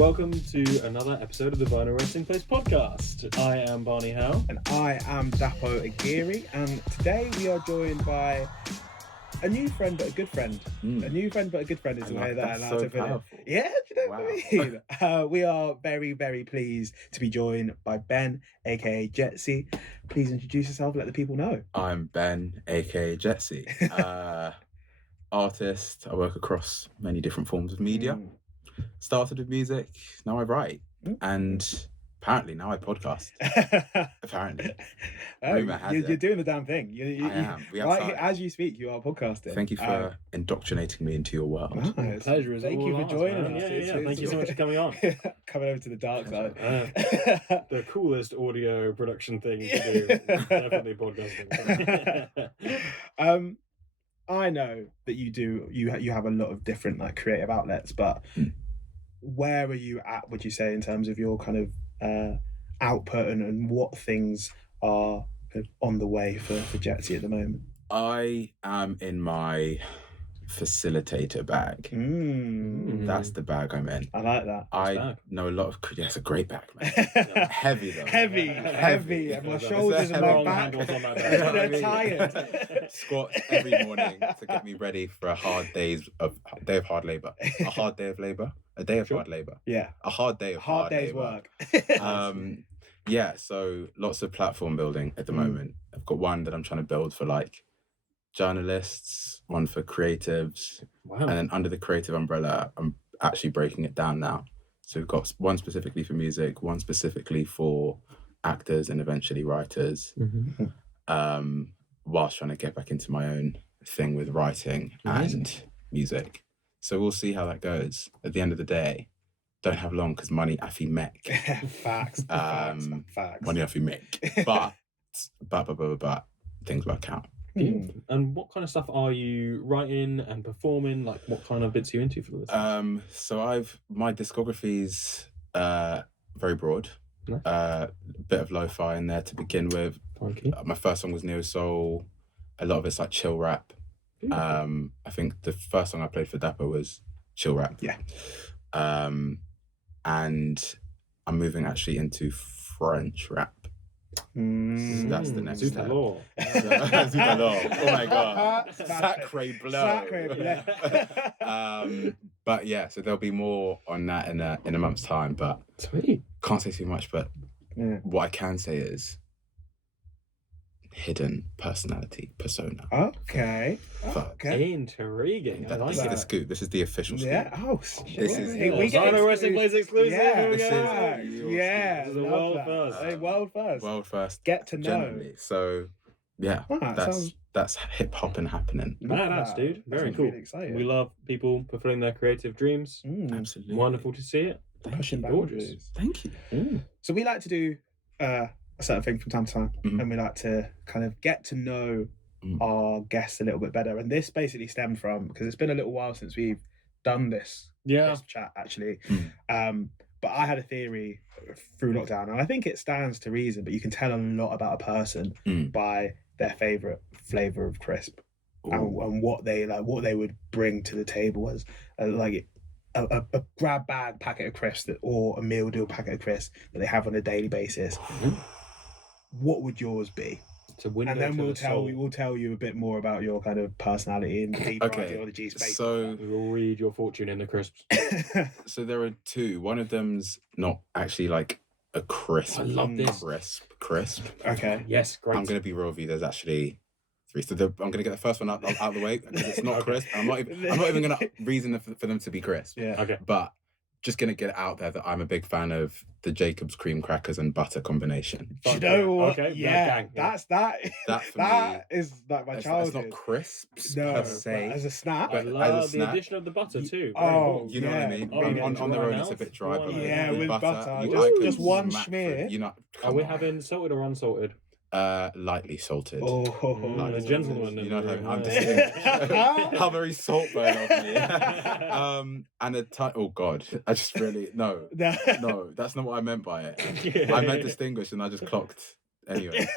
Welcome to another episode of the Vinyl Resting Place podcast. I am Barney Howe. And I am Dapo Agiri, and today we are joined by a new friend but a good friend. A new friend but a good friend is the way that I like to put it. Yeah, do you know what I mean? We are very, very pleased to be joined by Ben, aka J3TSY. Please introduce yourself, let the people know. I'm Ben, aka J3TSY. Artist. I work across many different forms of media. Started with music, now I write, and apparently now I podcast. Apparently. Rumour has you're doing the damn thing. I am. Right, as you speak, you are podcasting. Thank you for indoctrinating me into your world. Nice. Pleasure is Thank you for joining us. Yeah. Thank you so much for coming on. Coming over to the dark side. The coolest audio production thing to do is definitely podcasting. I know that you have a lot of different like creative outlets, but where are you at, would you say, in terms of your kind of output and what things are kind of on the way for J3TSY at the moment? I am in my facilitator bag. That's the bag I'm in. I like that. I know a lot of... Yeah, it's a great bag, man. Heavy, though. Heavy. And my shoulders and my back, they're tired. Squats every morning to get me ready for a day of hard labour. A hard day of labour. A day of hard labour. Yeah. A hard day of hard day's labour. work. Yeah, so lots of platform building at the moment. I've got one that I'm trying to build for like journalists, one for creatives, and then under the creative umbrella, I'm actually breaking it down now. So we've got one specifically for music, one specifically for actors and eventually writers, whilst trying to get back into my own thing with writing and music. So we'll see how that goes. At the end of the day, don't have long because money affy make. Facts. Money affy make. But things work out. And what kind of stuff are you writing and performing? Like, what kind of bits are you into for this? So my discography's very broad. Nice. A bit of lo-fi in there to begin with. My first song was neo soul. A lot of it's like chill rap. I think the first song I played for Dapo was chill rap. Yeah. And I'm moving actually into French rap. So that's the next step. Law. Oh my god. Sacre bleu. But yeah, so there'll be more on that in a month's time. But sweet. Can't say too much, but what I can say is hidden personality persona. Okay. Intriguing. This is the scoop. This is the official scoop. Yeah. Oh, this is Vinyl Resting Place exclusive. Yeah. This This is a world first. World first. Get to know. Generally. So yeah, that's hip hop and happening. Badass, dude. Very cool. Really We love people fulfilling their creative dreams. Absolutely. Wonderful to see it. Pushing Gorgeous. boundaries. Thank you. So we like to do a certain thing from time to time, and we like to kind of get to know our guests a little bit better. And this basically stemmed from, because it's been a little while since we've done this chat actually. But I had a theory through lockdown, and I think it stands to reason, but you can tell a lot about a person by their favourite flavour of crisp and what they like, what they would bring to the table as like a grab bag packet of crisps or a meal deal packet of crisps that they have on a daily basis. What would yours be? And then we'll tell you a bit more about your kind of personality and deeper ideology space. So we will read your fortune in the crisps. So there are two. One of them's not actually like a crisp. I love this. Crisp. Okay. Yes, great. I'm going to be real with you. There's actually three. So I'm going to get the first one out of the way because it's not crisp. I'm not even going to reason for them to be crisp. Yeah. Okay. But just going to get it out there that I'm a big fan of the Jacob's cream crackers and butter combination. Do you know what? Okay. Yeah. That for that me, is like my childhood. It's not crisps no, per se. as a snack. I love the addition of the butter too. Oh, you know what I mean? On their own, it's a bit dry, but with butter. Just one smear. Are we having salted or unsalted? Lightly salted. Like the gentleman. You know how I'm just how very salt burn off me. And oh god, I just really no, that's not what I meant by it. I meant distinguished, and I just clocked Anyway,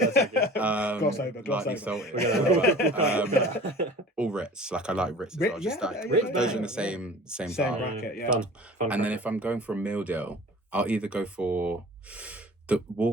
Gloss over. lightly salted. All Ritz. Like I like Ritz as well. Just that those are in the same bar. bracket. Yeah. Fun And then if I'm going for a meal deal, I'll either go for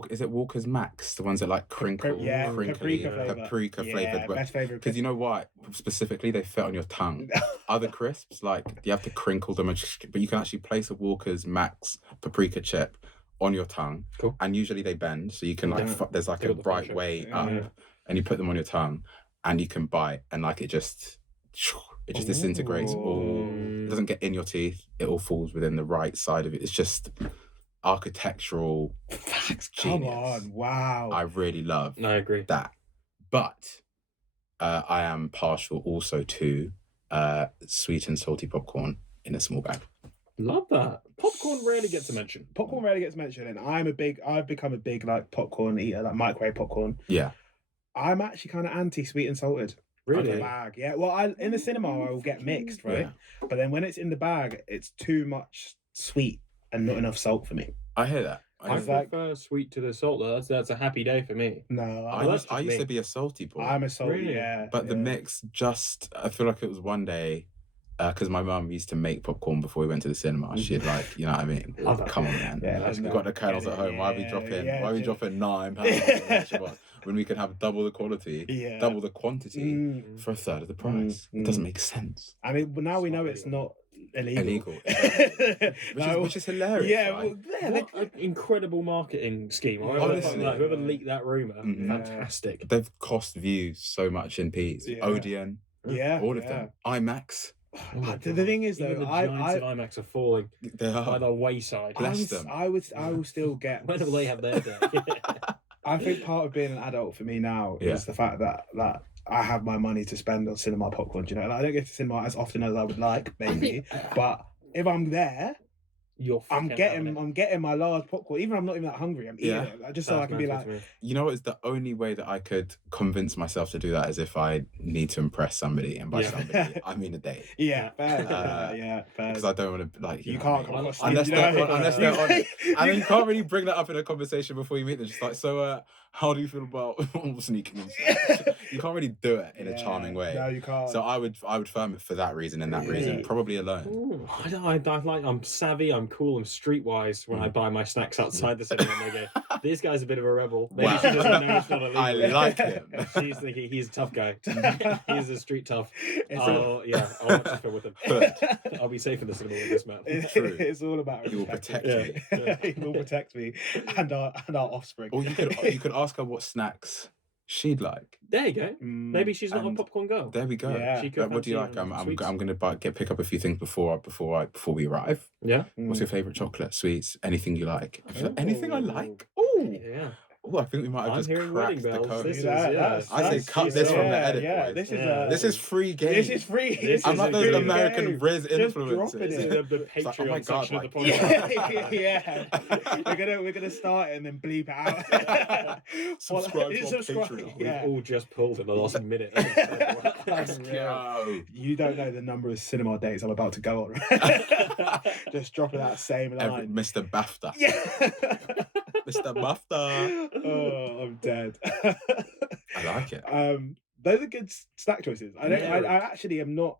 is it Walker's Max, the ones that like crinkly, paprika flavored. Best favorite. Because you know what? Specifically, they fit on your tongue. Other crisps, like you have to crinkle them, but you can actually place a Walker's Max paprika chip on your tongue. Cool. And usually they bend, so you can like there's like a bright way up, and you put them on your tongue, and you can bite, and like it just disintegrates. It doesn't get in your teeth. It all falls within the right side of it. It's just architectural genius. Come on, wow. I really love I agree. that. But I am partial also to sweet and salty popcorn in a small bag. Love that. Popcorn rarely gets a mention. And I've become a big like popcorn eater, like microwave popcorn. Yeah. I'm actually kind of anti sweet and salted. Really? In the bag, yeah. Well, in the cinema I will get mixed, right? Yeah. But then when it's in the bag, it's too much sweet and not enough salt for me. I hear that. I prefer sweet to the salt though. That's a happy day for me. No, I used to be a salty boy. I'm a salty, Really? yeah. But the mix I feel like it was one day, because my mum used to make popcorn before we went to the cinema. She'd like, you know what I mean? Come on, man. Yeah, We've got the kernels at home. Why are we dropping £9 when we can have double the quality, double the quantity for a third of the price? It doesn't make sense. I mean, now we know it's not illegal. Which is hilarious. Yeah, right? What an incredible marketing scheme. Honestly. Whoever leaked that rumour, fantastic. They've cost views so much in P's. Yeah. Odeon, all of them. IMAX. The thing is, though, the giants of IMAX are falling They are. by the wayside. Bless them. I will still get. When will they have their day? I think part of being an adult for me now is the fact that I have my money to spend on cinema popcorn. You know, like, I don't get to cinema as often as I would like, maybe. But if I'm there, I'm getting my large popcorn. Even if I'm not even that hungry, I'm eating it. Just so I can be like, you know what is the only way that I could convince myself to do that is if I need to impress somebody, and by somebody I mean a date. Yeah, fair. Because I don't want to like you can't come across unless they're on it. And then you can't really bring that up in a conversation before you meet them. Just like, so how do you feel about sneaking in? You can't really do it in a charming way. No, you can't. So I would firm it for that reason and that reason, probably alone. Ooh, I'm savvy, I'm cool, I'm streetwise when I buy my snacks outside the cinema and they go, this guy's a bit of a rebel. Maybe she doesn't know it's not illegal. I like him. She's thinking he's a tough guy. He's a street tough. I'll watch the film with him. I'll be safe in the cinema with this man. It's all about He will protect me. He will protect me and our offspring. Or you could ask her what snacks she'd like. There you go. Maybe she's not a popcorn girl. There we go. Yeah. What do you like? I'm gonna pick up a few things before we arrive. Yeah. What's your favourite chocolate, sweets, anything you like? Anything I like? Oh yeah. Oh, I think we might have just cracked the code. I say cut this from the edit. Yeah, this is free game. This is free. I'm like those American Riz influencers. The Patreon section of the podcast. Yeah. We're gonna start it and then bleep it out. Subscribe to our Patreon. We've all just pulled in the last minute. Let's go. You don't know the number of cinema dates I'm about to go on. Just dropping that same line. Mr. BAFTA. Yeah. Mr. BAFTA. Oh, I'm dead. I like it. Those are good snack choices. I actually am not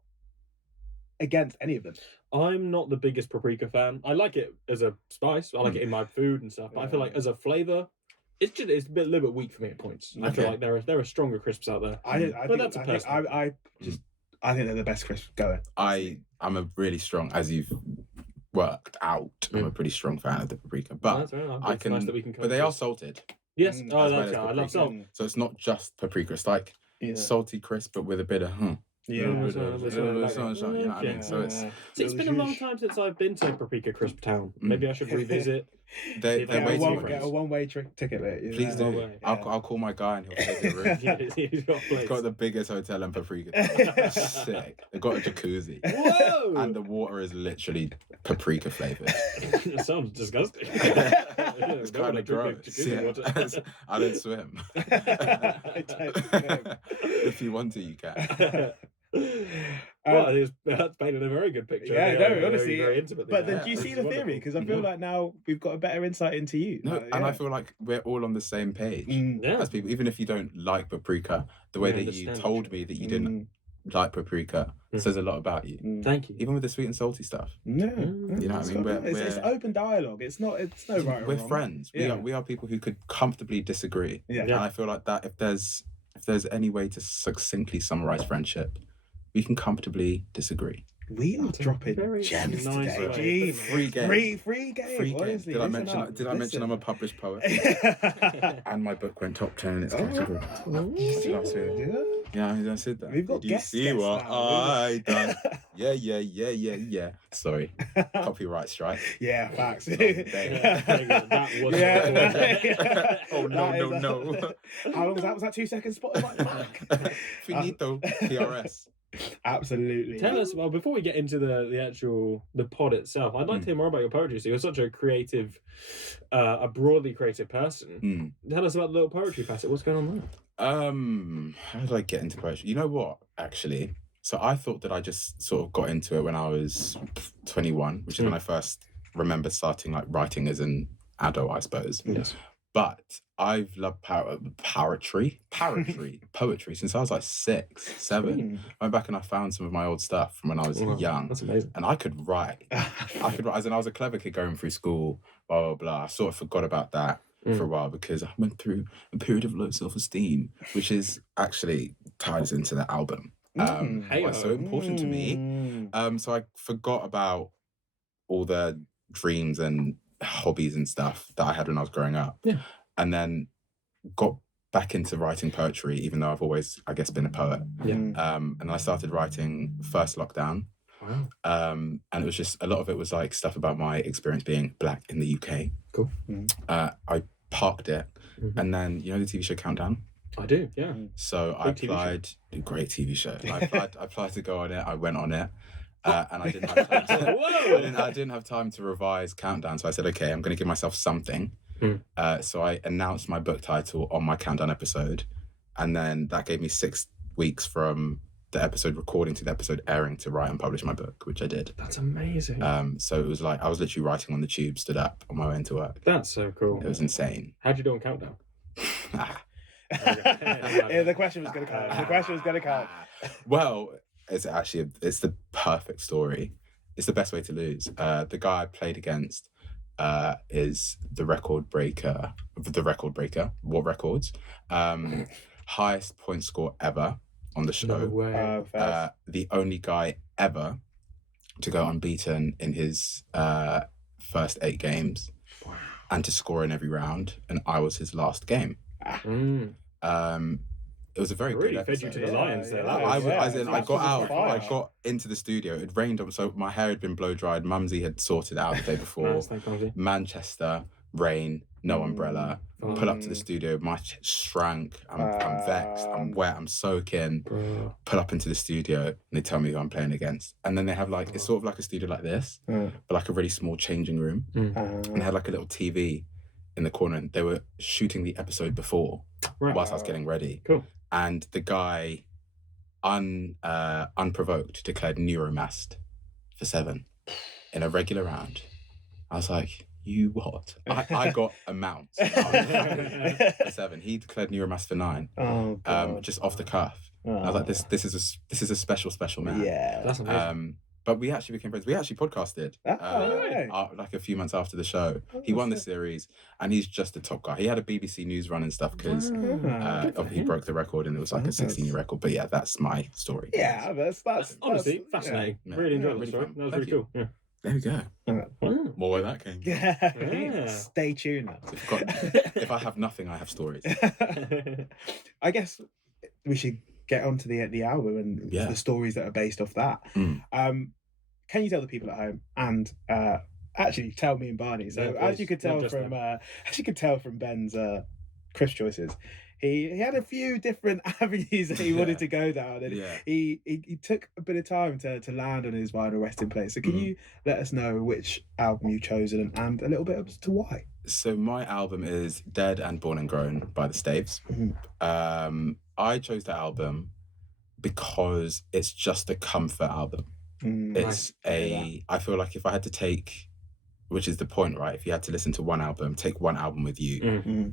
against any of them. I'm not the biggest paprika fan. I like it as a spice. I like it in my food and stuff. But I feel like as a flavour, it's a little bit weak for me at points. I feel like there are stronger crisps out there. I think they're the best crisps going. I'm a really strong, as you've worked out. I'm a pretty strong fan of the paprika, but but they are salted. Yes, I love salt. So it's not just paprika. It's like salty crisp, but with a bit of Yeah, you know what I mean? So it's been a long time since I've been to Paprika Crisp Town. Maybe I should revisit. They're waiting get a one-way ticket, mate. Please do. I'll call my guy and he'll take the room. He's got the biggest hotel in Paprika. Sick. They've got a jacuzzi. Whoa! And the water is literally paprika flavoured. It sounds disgusting. It's kind of gross. I don't swim. I don't swim. If you want to, you can. Well, I think that's painted a very good picture. Yeah, no, honestly. Very intimate. But then, do you see the theory? Because I feel like now we've got a better insight into you. No, and I feel like we're all on the same page as people. Even if you don't like paprika, the way that you told me that you didn't like paprika says a lot about you. Thank you. Even with the sweet and salty stuff. Yeah, you know what I mean. It's open dialogue. It's no right or we're wrong. friends. We are people who could comfortably disagree. Yeah. And I feel like that if there's any way to succinctly summarize friendship, we can comfortably disagree. We are dropping gems today. Free game. Free game. Honestly, did I mention I'm a published poet? And my book went top 10 in its category. Last year. Yeah, I said that. We've got Did you see what I done? Yeah. Sorry. Copyright strike. Yeah, facts. That was Oh no. How long was that? Was that 2 seconds? Spotify? Finito. PRS. Absolutely. Tell us, well, before we get into the pod itself, I'd like to hear more about your poetry. So you're such a creative, a broadly creative person. Tell us about the little poetry facet. What's going on there? How did I get into poetry? You know what, actually? So I thought that I just sort of got into it when I was 21, which is when I first remember starting like writing as an adult, I suppose. Yes. But I've loved poetry since I was like 6, 7. I went back and I found some of my old stuff from when I was young. That's amazing. And I could write. As in I was a clever kid going through school, blah, blah, blah. I sort of forgot about that for a while because I went through a period of low self-esteem, which is actually ties into the album. Why it's so important to me. So I forgot about all the dreams and hobbies and stuff that I had when I was growing up. Yeah. And then got back into writing poetry, even though I've always, I guess, been a poet. Yeah. And I started writing first lockdown. Wow. And it was just, a lot of it was like stuff about my experience being black in the UK. Cool. I parked it. And then, you know the TV show Countdown? I do, yeah. So I applied, great TV show. I applied to go on it. I went on it. And I didn't have time to, I didn't have time to revise Countdown. So I said, okay, I'm going to give myself something. So I announced my book title on my Countdown episode. And then that gave me 6 weeks from the episode recording to the episode airing to write and publish my book, which I did. That's amazing. So it was like, I was literally writing on the tube, stood up on my way into work. That's so cool. It was insane. How'd you do on Countdown? Yeah, the question was going to come. Well, it's the perfect story. It's the best way to lose. The guy I played against is the record breaker. What records? Highest point score ever on the show. No way. The only guy ever to go unbeaten in his first 8 games. Wow. And to score in every round. And I was his last game. It was a very good episode. Fed you to the lions there. I got out. I got into the studio. It rained on, so my hair had been blow dried. Mumsy had sorted it out the day before. Nice, thank you. Manchester, rain, no umbrella. Pull up to the studio. My chest shrank. I'm vexed. I'm wet. I'm soaking. Pull up into the studio, and they tell me who I'm playing against. And then they have like, it's sort of like a studio like this, but like a really small changing room. And they had like a little TV in the corner, and they were shooting the episode before whilst I was getting ready. Cool. And the guy, unprovoked, declared Neuromast for 7 in a regular round. I was like, you what? I got a mount for 7. He declared Neuromast for 9. Just off the cuff. I was like, this is a special man. Yeah, that's amazing. But we actually became friends. We actually podcasted like a few months after the show. He won the series, and he's just a top guy. He had a BBC News run and stuff because he broke the record, and it was like a 16-year record. But yeah, that's my story. Yeah, that's honestly fascinating. Yeah. Really enjoyed that story. That was really cool. Yeah. There we go. Wow. More where that came. Yeah. Stay tuned. If I have nothing, I have stories. I guess we should get onto the album and the stories that are based off that. Can you tell the people at home and actually tell me and Barney? So as you could tell from Ben's crisp choices, he had a few different avenues that he wanted to go down, and he took a bit of time to land on his vinyl resting place. So can you let us know which album you've chosen and a little bit as to why? So my album is Dead and Born and Grown by the Staves. I chose that album because it's just a comfort album. It's I feel like if I had to take, which is the point, right? If you had to listen to one album, take one album with you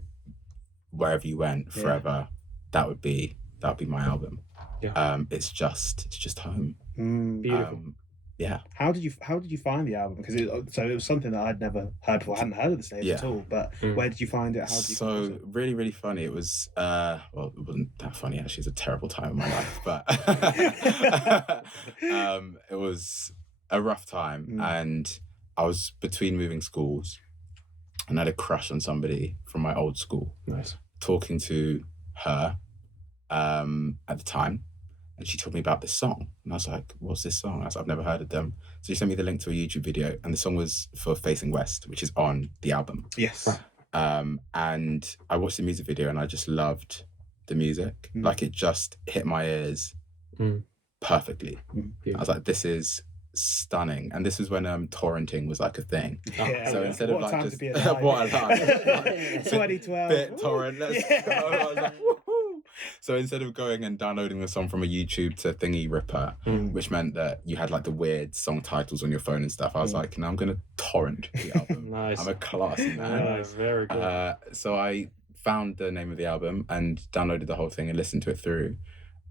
wherever you went forever, that would be my album. It's just home. Beautiful. Yeah. How did you find the album? Because it was something that I'd never heard before. I hadn't heard of the Staves at all. But where did you find it? How did you find it? Really, really funny. It was well, it wasn't that funny actually. It's a terrible time in my life, but it was a rough time, and I was between moving schools, and I had a crush on somebody from my old school. Nice. Talking to her at the time. And she told me about this song. And I was like, what's this song? I was like, I've never heard of them. So she sent me the link to a YouTube video. And the song was for Facing West, which is on the album. Yes. And I watched the music video and I just loved the music. Like it just hit my ears perfectly. I was like, this is stunning. And this was when torrenting was like a thing. So instead of like just what a time. 2012. Bit torrent, let's go. I was like, woohoo. So instead of going and downloading the song from a YouTube to Thingy Ripper, which meant that you had like the weird song titles on your phone and stuff, I was like, no, I'm going to torrent the album. Nice. I'm a classy man. Nice, very good. So I found the name of the album and downloaded the whole thing and listened to it through.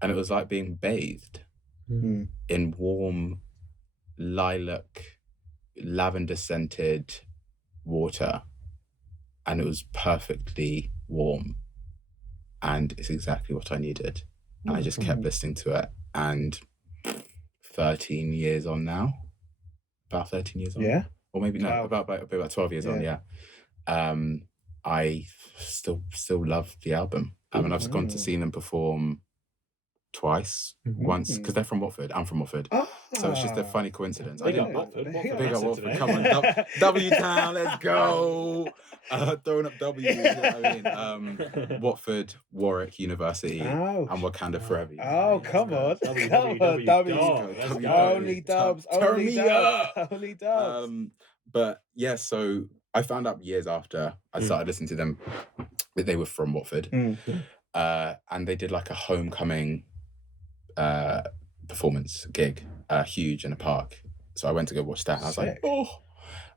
And it was like being bathed in warm, lilac, lavender-scented water. And it was perfectly warm. And it's exactly what I needed. And I just kept listening to it. And 13 years on now. About 13 years on. Yeah. Or maybe no, about 12 years on, yeah. I still love the album. And I've gone to see them perform twice, once, because they're from Watford. I'm from Watford. So it's just a funny coincidence. Big up Watford. Big up Watford. Come on. W Town, let's go. Throwing up W's, you know what I mean? Watford, Warwick University, and Wakanda Forever. Oh, come on. Come on, W's. Only dubs. Turn me up. Only dubs. But yeah, so I found out years after I started listening to them that they were from Watford. And they did like a homecoming performance gig, huge in a park. So I went to go watch that. And I was like, oh.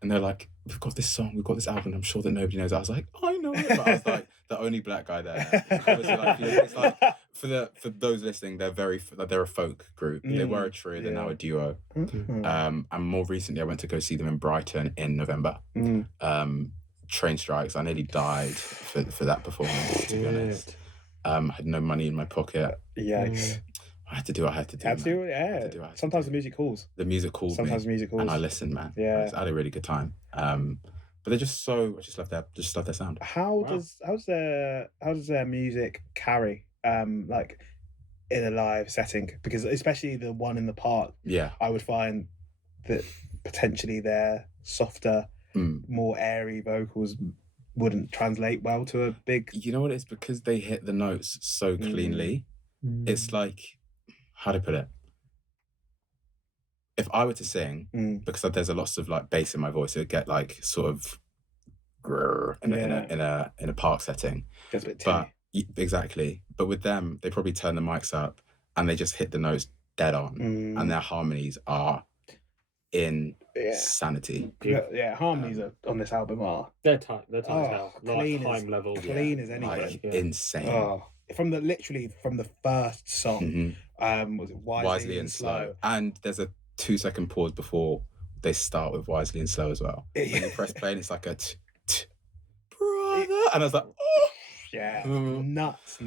And they're like, we've got this song, we've got this album. I'm sure that nobody knows. I was like, I know it. But I was like, the only black guy there. Obviously, like, it's like for those listening, they're a folk group. They were a trio. They're now a duo. And more recently, I went to go see them in Brighton in November. Train strikes. I nearly died for that performance. To be honest, I had no money in my pocket. Yikes. I had to do what I had to do. Yeah. Sometimes the music calls. The music called Sometimes me. the music calls. And I listened, man. Yeah. I had a really good time. But they're just so, I just love their sound. How does their music carry like in a live setting? Because especially the one in the park, I would find that potentially their softer, more airy vocals wouldn't translate well to a big. You know what? It's because they hit the notes so cleanly. It's like, how do I put it? If I were to sing, because there's a lot of like bass in my voice, it would get like sort of in a park setting. Gets a bit tinny. Exactly. But with them, they probably turn the mics up and they just hit the notes dead on, and their harmonies are insanity. Yeah, harmonies on this album are they're tight as hell. Clean like time level, clean as anything. Like insane. Oh, from the first song, was it Wisely and Slow? And there's a 2-second pause before they start with Wisely and Slow as well. When you press play, and it's like a brother, and I was like, oh. Yeah, nuts.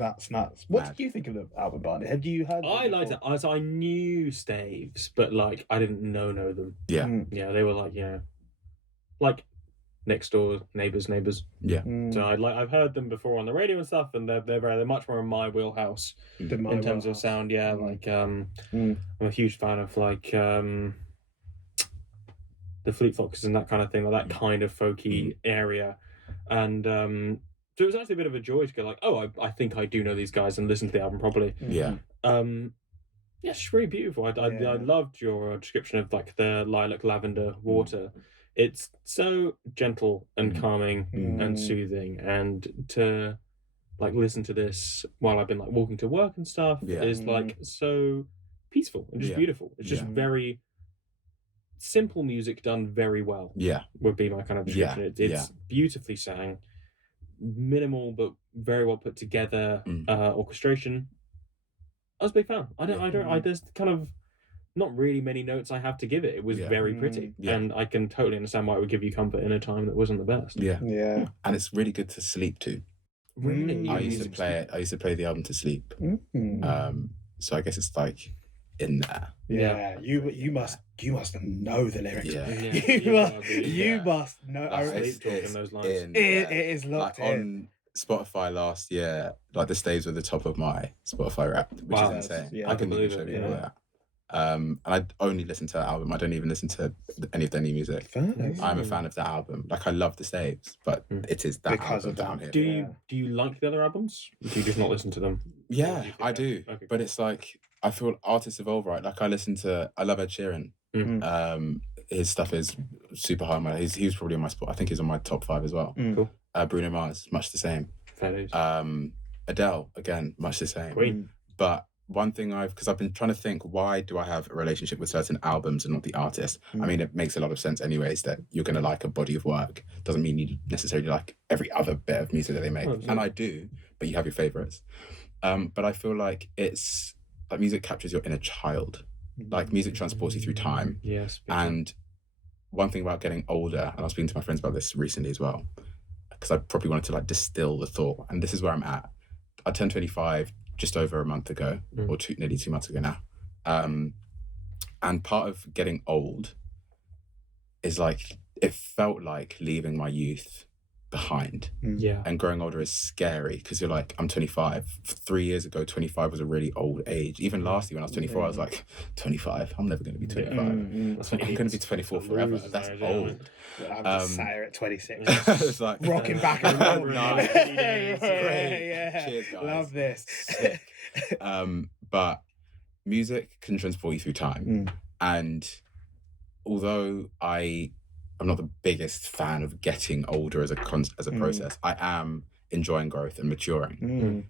What did you think of the album, Barney? Have you heard? I liked it. I knew Staves, but like I didn't know them. Yeah, yeah, they were like like next door neighbors. Yeah. So I've heard them before on the radio and stuff, and they're much more in my wheelhouse in terms of sound. Yeah, like I'm a huge fan of like the Fleet Foxes and that kind of thing, like that kind of folky area, and so it was actually a bit of a joy to go like, oh, I think I do know these guys, and listen to the album properly. Yeah. Yeah, it's really beautiful. I loved your description of like the lilac lavender water. It's so gentle and calming and soothing, and to like listen to this while I've been like walking to work and stuff is like so peaceful and just beautiful. It's just very simple music done very well. Would be my kind of description. It's beautifully sang, minimal but very well put together orchestration. I was a big fan. There's kind of not really many notes I have to give it. It was very pretty, and I can totally understand why it would give you comfort in a time that wasn't the best. And it's really good to sleep to. Really, I used to play it. I used to play the album to sleep. So I guess it's like in there. You must know the lyrics. You must know. It is locked like, in. On Spotify last year, like the Staves were the top of my Spotify Wrapped, which is insane. I couldn't even show people that. And I only listen to that album. I don't even listen to any of their new music. I'm a fan of that album. Like I love the Staves, but it is that because album down here. Do you like the other albums? Or do you just not listen to them? Yeah, I do. Okay. But it's like I feel artists evolve, right? Like I love Ed Sheeran. His stuff is super high on my. He was probably on my spot. I think he's on my top 5 as well. Cool. Bruno Mars, much the same. Adele, again, much the same. Queen. But one thing because I've been trying to think, why do I have a relationship with certain albums and not the artist? I mean, it makes a lot of sense anyways that you're going to like a body of work. Doesn't mean you necessarily like every other bit of music that they make. And I do, but you have your favourites. But I feel like it's like music captures your inner child. Like music transports you through time. Yes. And one thing about getting older, and I was speaking to my friends about this recently as well, because I probably wanted to like distill the thought, and this is where I'm at. I turned 25 just over a month ago, or nearly 2 months ago now. And part of getting old is like, it felt like leaving my youth behind. And growing older is scary because you're like, I'm 25. 3 years ago, 25 was a really old age. Even last year when I was 24, I was like, 25? I'm never going to be 25. I'm going to be 24 forever. That's old. I'm just sat here at 26. It's like rocking back and forth. Cheers, guys. Love this. But music can transport you through time. And although I'm not the biggest fan of getting older as a process, I am enjoying growth and maturing.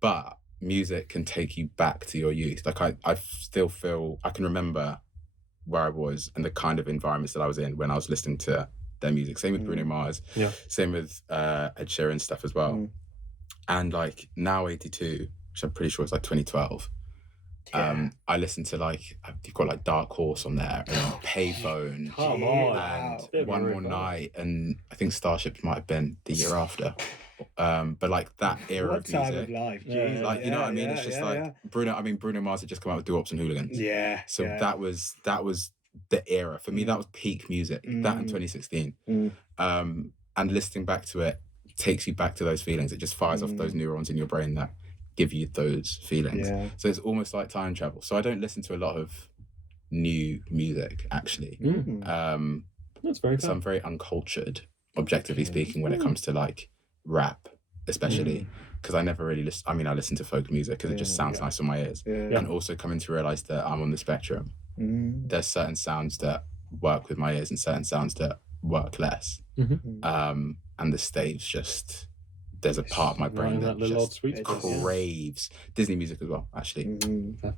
But music can take you back to your youth. Like I still feel, I can remember where I was and the kind of environments that I was in when I was listening to their music. Same with Bruno Mars. Same with Ed Sheeran stuff as well. And like Now 82, which I'm pretty sure is like 2012. I listen to like, you've got like Dark Horse on there and Payphone and One More Night, and I think Starships might have been the year after. But like that era what of music, time of life, like you know what I mean. It's just like Bruno Mars had just come out with Doo-Wops and Hooligans. So that was the era for me. That was peak music. That in 2016. And listening back to it takes you back to those feelings. It just fires off those neurons in your brain that give you those feelings. So it's almost like time travel. So I don't listen to a lot of new music actually. That's very so I'm very uncultured, objectively speaking, when it comes to like rap, especially because I never really listen. I mean, I listen to folk music because it just sounds nice on my ears. And also coming to realize that I'm on the spectrum. There's certain sounds that work with my ears and certain sounds that work less. And the Staves just, there's a part of my brain that just craves Disney music as well, actually.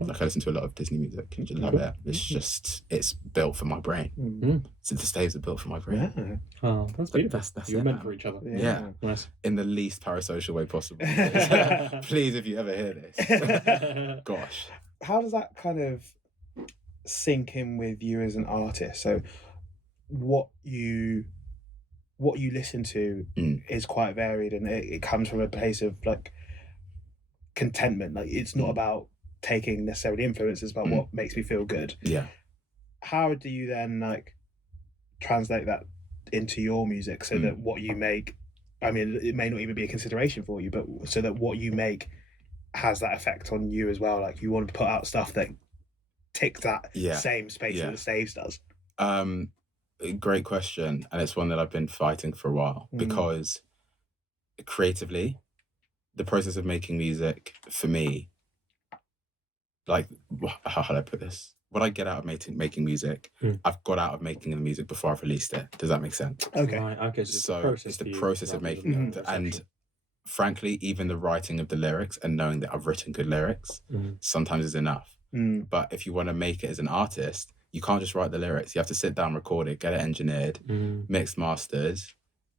Like I listen to a lot of Disney music. I just love it. It's just, it's built for my brain. So the Staves are built for my brain. Oh, that's beautiful. That's You're it, meant man. for each other. Nice. In the least parasocial way possible. Please, if you ever hear this. Gosh. How does that kind of sink in with you as an artist? So what you listen to is quite varied, and it comes from a place of like contentment. Like it's not about taking necessarily influences, but what makes me feel good. How do you then like translate that into your music so that what you make, I mean, it may not even be a consideration for you, but so that what you make has that effect on you as well? Like you want to put out stuff that ticks that same space that the Staves does. Great question, and it's one that I've been fighting for a while because creatively, the process of making music for me, like how do I put this? What I get out of making music, I've got out of making the music before I've released it. Does that make sense? Okay. Right, okay. So it's the process of making it, and frankly, even the writing of the lyrics and knowing that I've written good lyrics sometimes is enough. But if you want to make it as an artist, you can't just write the lyrics. You have to sit down, record it, get it engineered, mixed, masters,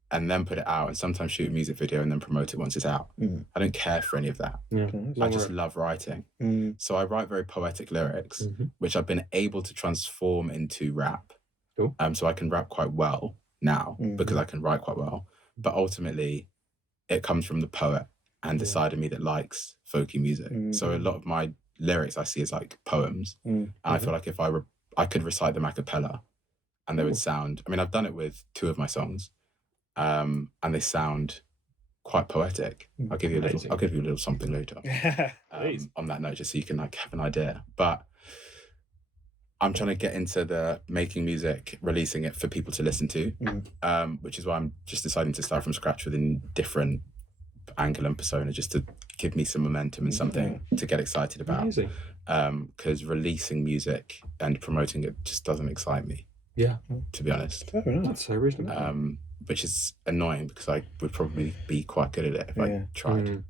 and then put it out, and sometimes shoot a music video and then promote it once it's out. I don't care for any of that. I just love writing. So I write very poetic lyrics, which I've been able to transform into rap. Cool. So I can rap quite well now because I can write quite well. But ultimately, it comes from the poet and the side of me that likes folky music. So a lot of my lyrics I see as like poems. And I feel like if I could recite them a cappella and they would sound, I mean, I've done it with 2 of my songs, and they sound quite poetic. I'll give you a little something later on that note, just so you can like have an idea. But I'm trying to get into the making music, releasing it for people to listen to, which is why I'm just deciding to start from scratch with a different angle and persona, just to give me some momentum and something to get excited about. Because releasing music and promoting it just doesn't excite me. To be honest. Fair enough. That's so reasonable. Which is annoying because I would probably be quite good at it if I tried.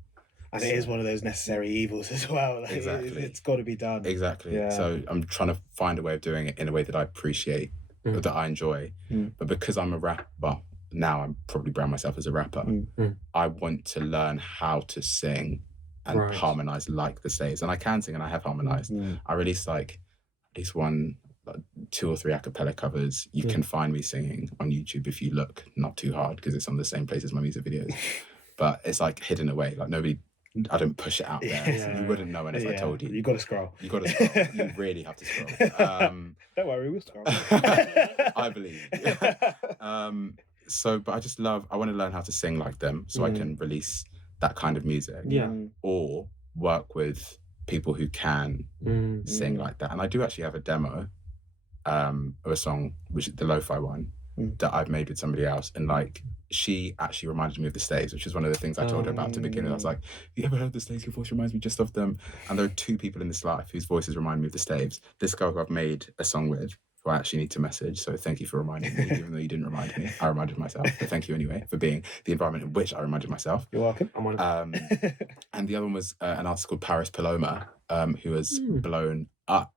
And it is one of those necessary evils as well. Like, exactly. It's got to be done. Exactly. Yeah. So I'm trying to find a way of doing it in a way that I appreciate, or that I enjoy. But because I'm a rapper, well, now I'm probably brand myself as a rapper, I want to learn how to sing and harmonise like the Staves. And I can sing and I have harmonised. I released like at least 2 or 3 a cappella covers. You can find me singing on YouTube if you look not too hard, because it's on the same place as my music videos. But it's like hidden away. Like I don't push it out there. So you wouldn't know unless I told you. You got to scroll. You really have to scroll. Don't worry, we'll scroll. I believe. But I want to learn how to sing like them so I can release that kind of music. Or work with people who can sing like that. And I do actually have a demo of a song, which is the lo-fi one, that I've made with somebody else, and like she actually reminded me of the Staves, which is one of the things I told her about to begin with. I was like, have you ever heard the Staves? Your voice reminds me just of them. And there are 2 people in this life whose voices remind me of the Staves. This girl who I've made a song with, who I actually need to message, so thank you for reminding me, even though you didn't remind me. I reminded myself, but thank you anyway for being the environment in which I reminded myself. You're welcome. And the other one was an artist called Paris Paloma, who has blown up.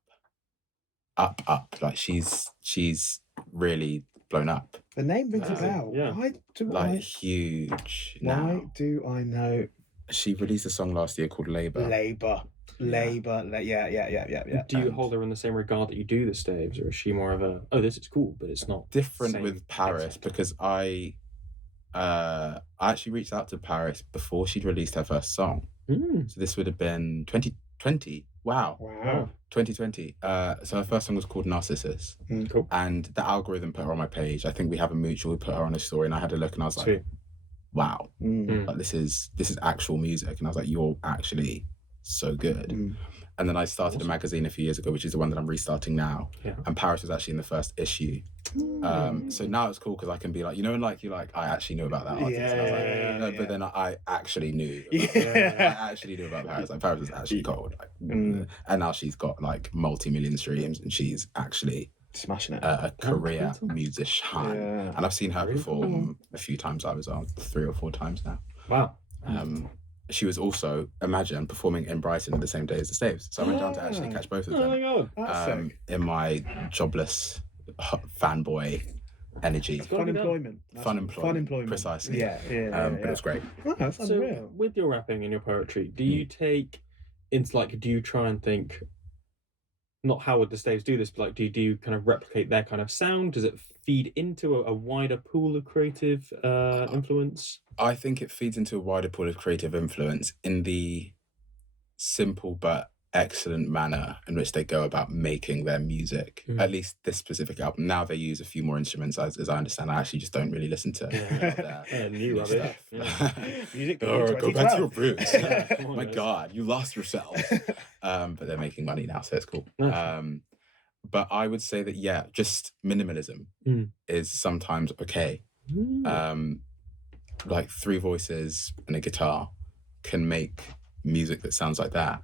Like she's really blown up. The name rings a bell. Huge. Why do I know? She released a song last year called Labour. Yeah. Do you hold her in the same regard that you do the Staves, or is she more of a, this is cool, but it's not different with Paris? Because I actually reached out to Paris before she'd released her first song. So this would have been 2020. Wow. 2020. So her first song was called Narcissus. Cool. And the algorithm put her on my page. I think we have a mutual who put her on a story, and I had a look and I was like, wow, like this is actual music. And I was like, you're actually so good. And then I started a magazine a few years ago, which is the one that I'm restarting now. And Paris was actually in the first issue. So now it's cool because I can be like, and like you're like, I actually knew about that artist. And I was like, no, but then I actually knew. I actually knew about Paris. Like Paris was actually cold. Like, and now she's got like multi-million streams, and she's actually smashing it. A career musician. And I've seen her perform a few times. I was on 3 or 4 times now. Wow. She was also, imagine, performing in Brighton on the same day as the Staves. So I went down to actually catch both of them. Oh my God. In my jobless fanboy energy. Fun employment. Precisely. Yeah. But it was great. Oh, that's unreal. With your rapping and your poetry, do you do you try and think, not how would the Staves do this, but like, do you kind of replicate their kind of sound? Does it feed into a wider pool of creative influence? I think it feeds into a wider pool of creative influence in the simple but excellent manner in which they go about making their music. At least this specific album. Now they use a few more instruments, as I understand. I actually just don't really listen to new stuff. Music. Go back to your roots. My God, you lost yourself. But they're making money now, so it's cool. But I would say that just minimalism is sometimes okay. Like 3 voices and a guitar can make music that sounds like that.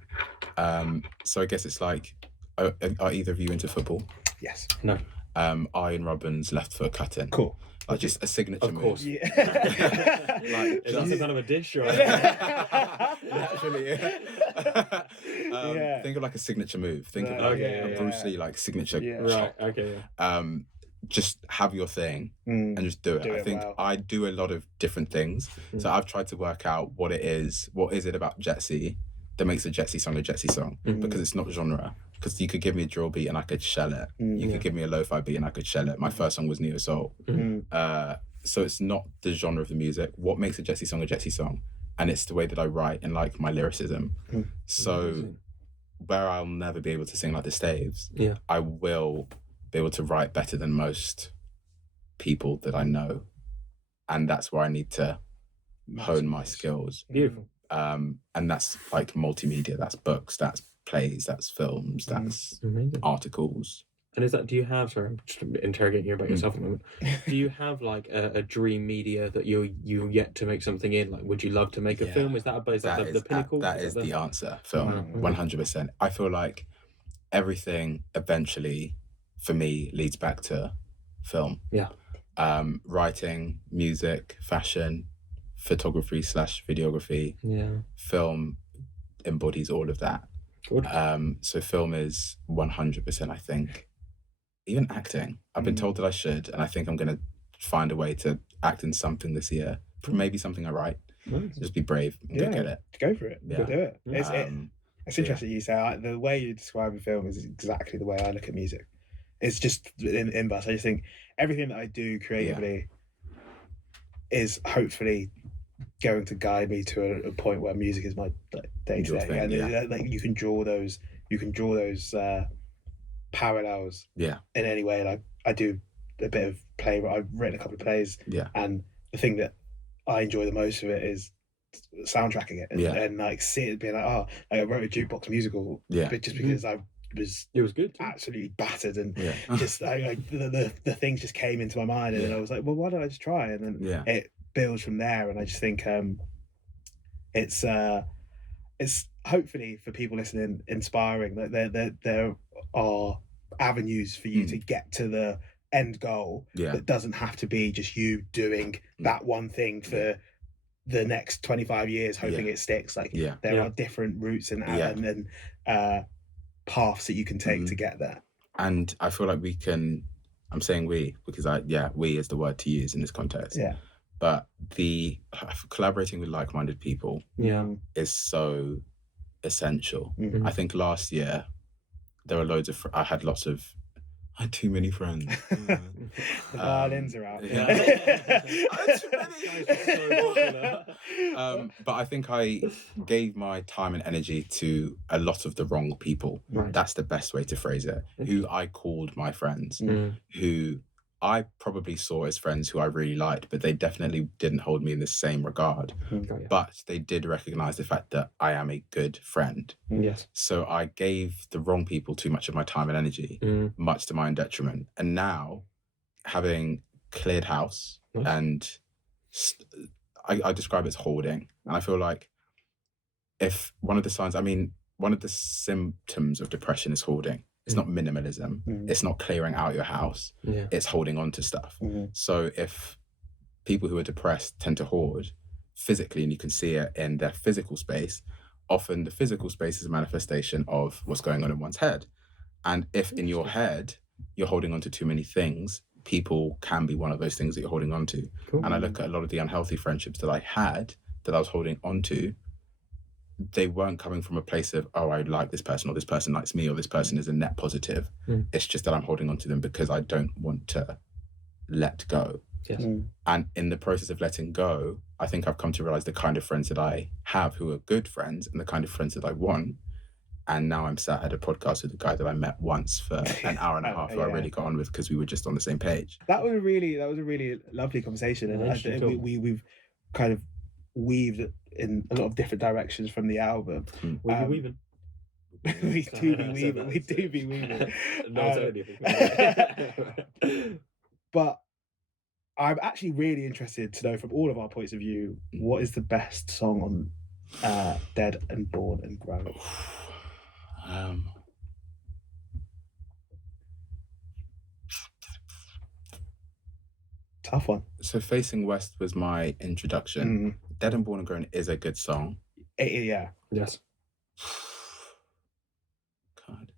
So I guess it's like, are either of you into football? Yes. No. Iron Robbins left foot cutting. Cool. Like just a signature of course. move. Yeah. Like, is that some kind of a dish or? Naturally, yeah. Think of like a signature move. Think of like a Bruce Lee like signature chop. Right. Okay. Just have your thing and just do it. I think I do a lot of different things. So I've tried to work out what it is about J3TSY that makes a J3TSY song a J3TSY song, because it's not genre. Because you could give me a drill beat and I could shell it. You could give me a lo-fi beat and I could shell it. My first song was Neo Soul. So it's not the genre of the music. What makes a J3TSY song a J3TSY song? And it's the way that I write and like my lyricism. So where I'll never be able to sing like the Staves, I will be able to write better than most people that I know. And that's where I need to hone my skills. Beautiful. And that's like multimedia, that's books, that's plays, that's films, that's articles. And is that, do you have, sorry, I'm just interrogating you about yourself a moment. Do you have like a dream media that you're yet to make something in? Like, would you love to make a film? Is that the pinnacle? That is the answer, film, 100%. I feel like everything eventually, for me, leads back to film. Yeah. Writing, music, fashion, photography / videography. Yeah. Film embodies all of that. Good. So film is 100%, I think. Even acting. I've been told that I should, and I think I'm going to find a way to act in something this year. Maybe something I write. Just be brave and go get it. Go for it. Go do it. It's interesting you say the way you describe a film is exactly the way I look at music. It's just in bus. I just think everything that I do creatively is hopefully going to guide me to a point where music is my day to day, and like you can draw those parallels in any way. Like I do a bit of play. I've written a couple of plays, and the thing that I enjoy the most of it is soundtracking it and like see it being like I wrote a jukebox musical, but just because it was good, absolutely battered, and just the things just came into my mind, and then I was like, well, why don't I just try? And then it builds from there, and I just think it's hopefully for people listening inspiring that there are avenues for you to get to the end goal that doesn't have to be just you doing that one thing for the next 25 years hoping it sticks. Like there are different routes and paths that you can take to get there. And I feel like I'm saying we because we is the word to use in this context. But the collaborating with like-minded people is so essential. I think last year there were I had too many friends. The violins are out. But I think I gave my time and energy to a lot of the wrong people. That's the best way to phrase it. Who I called my friends, who I probably saw as friends who I really liked, but they definitely didn't hold me in the same regard. But they did recognize the fact that I am a good friend. So I gave the wrong people too much of my time and energy, much to my own detriment. And now, having cleared house, and I describe it as hoarding. And I feel like one of the symptoms of depression is hoarding. It's not minimalism. It's not clearing out your house. It's holding on to stuff. So if people who are depressed tend to hoard physically, and you can see it in their physical space, often the physical space is a manifestation of what's going on in one's head. And if in your head, you're holding on to too many things, people can be one of those things that you're holding on to. And I look at a lot of the unhealthy friendships that I had, that I was holding on to, they weren't coming from a place of, I like this person, or this person likes me, or this person is a net positive. It's just that I'm holding on to them because I don't want to let go. And in the process of letting go, I think I've come to realize the kind of friends that I have who are good friends and the kind of friends that I want. And now I'm sat at a podcast with a guy that I met once for an hour and a half who I really got on with because we were just on the same page. That was a really lovely conversation. And we've kind of weaved in a lot of different directions from the album. We be weaving. We do be weaving. But I'm actually really interested to know from all of our points of view, what is the best song on Dead and Born and Grown? Tough one. So Facing West was my introduction. Dead and Born and Grown is a good song. Yeah. Yes. God,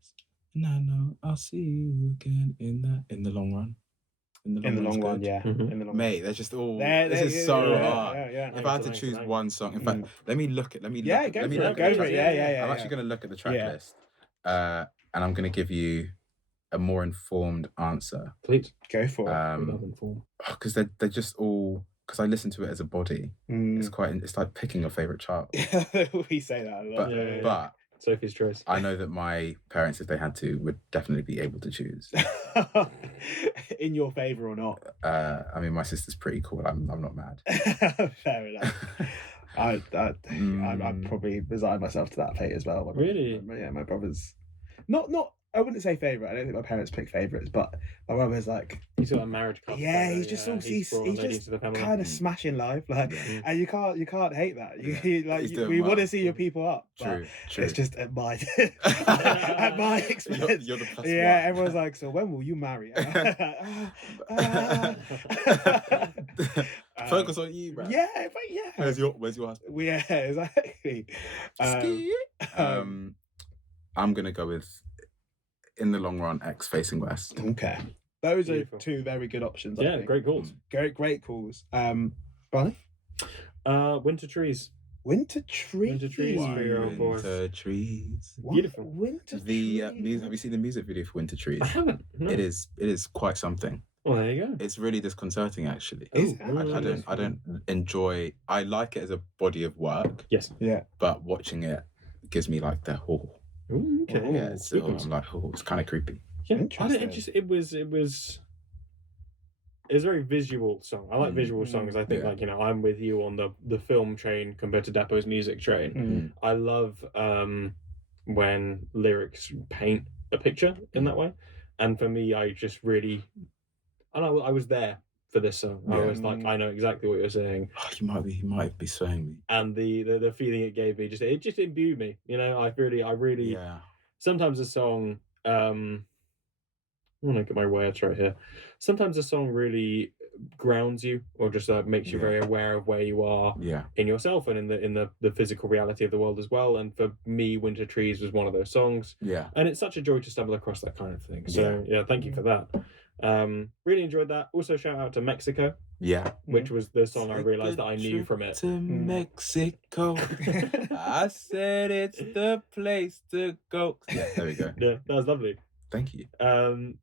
and I know I'll see you again in the long run. In the long run, yeah. Mm-hmm. In the long Mate, they're just all. this is so hard. Yeah. If I had to choose one song, in fact, let me look at. Go for it. Yeah. I'm actually going to look at the track list, and I'm going to give you a more informed answer. Please go for it. Because they're just all. Because I listen to it as a body. It's like picking your favorite child. We say that a lot. But Sophie's choice. I know that my parents, if they had to, would definitely be able to choose. In your favour or not? I mean, my sister's pretty cool. I'm not mad. Fair enough. I'd probably resign myself to that fate as well. Really? My brother's not. I wouldn't say favourite. I don't think my parents pick favourites, but my brother's like he's got a marriage couple. Yeah, he's just he's just kind of smashing life, like, and you can't hate that. We want to see your people up. True. It's just at my expense. You're the plus one. Everyone's like, so when will you marry? Focus on you, bro. Yeah. Where's your husband? Yeah, exactly. I'm gonna go with In the Long Run X Facing West. Okay, those Beautiful. Are two very good options. I think. Great calls. Great calls. Barney? Winter Trees. Winter Trees. Winter Trees. Winter Trees. Beautiful. Winter Trees. Have you seen the music video for Winter Trees? I haven't. No. It is quite something. Well, there you go. It's really disconcerting, actually. I don't enjoy. I like it as a body of work. Yes. Yeah. But watching it gives me like the whole. Ooh, okay. Yeah, I'm like, it's kind of creepy. Yeah, it was a very visual song. I like visual songs. I think I'm with you on the film train compared to Dapo's music train. I love when lyrics paint a picture in that way, and for me, I just really, I was there for this song. I was like, I know exactly what you're saying. Oh, you might be swaying me. And the feeling it gave me it just imbued me. I really. Sometimes a song. I want to get my words right here. Sometimes a song really grounds you, or just makes you very aware of where you are in yourself and in the physical reality of the world as well. And for me, Winter Trees was one of those songs. Yeah. And it's such a joy to stumble across that kind of thing. So thank you for that. Really enjoyed that. Also, shout out to Mexico. Yeah. Which was the song I realised that I knew from it. To Mexico. I said it's the place to go. Yeah, there we go. Yeah, that was lovely. Thank you. So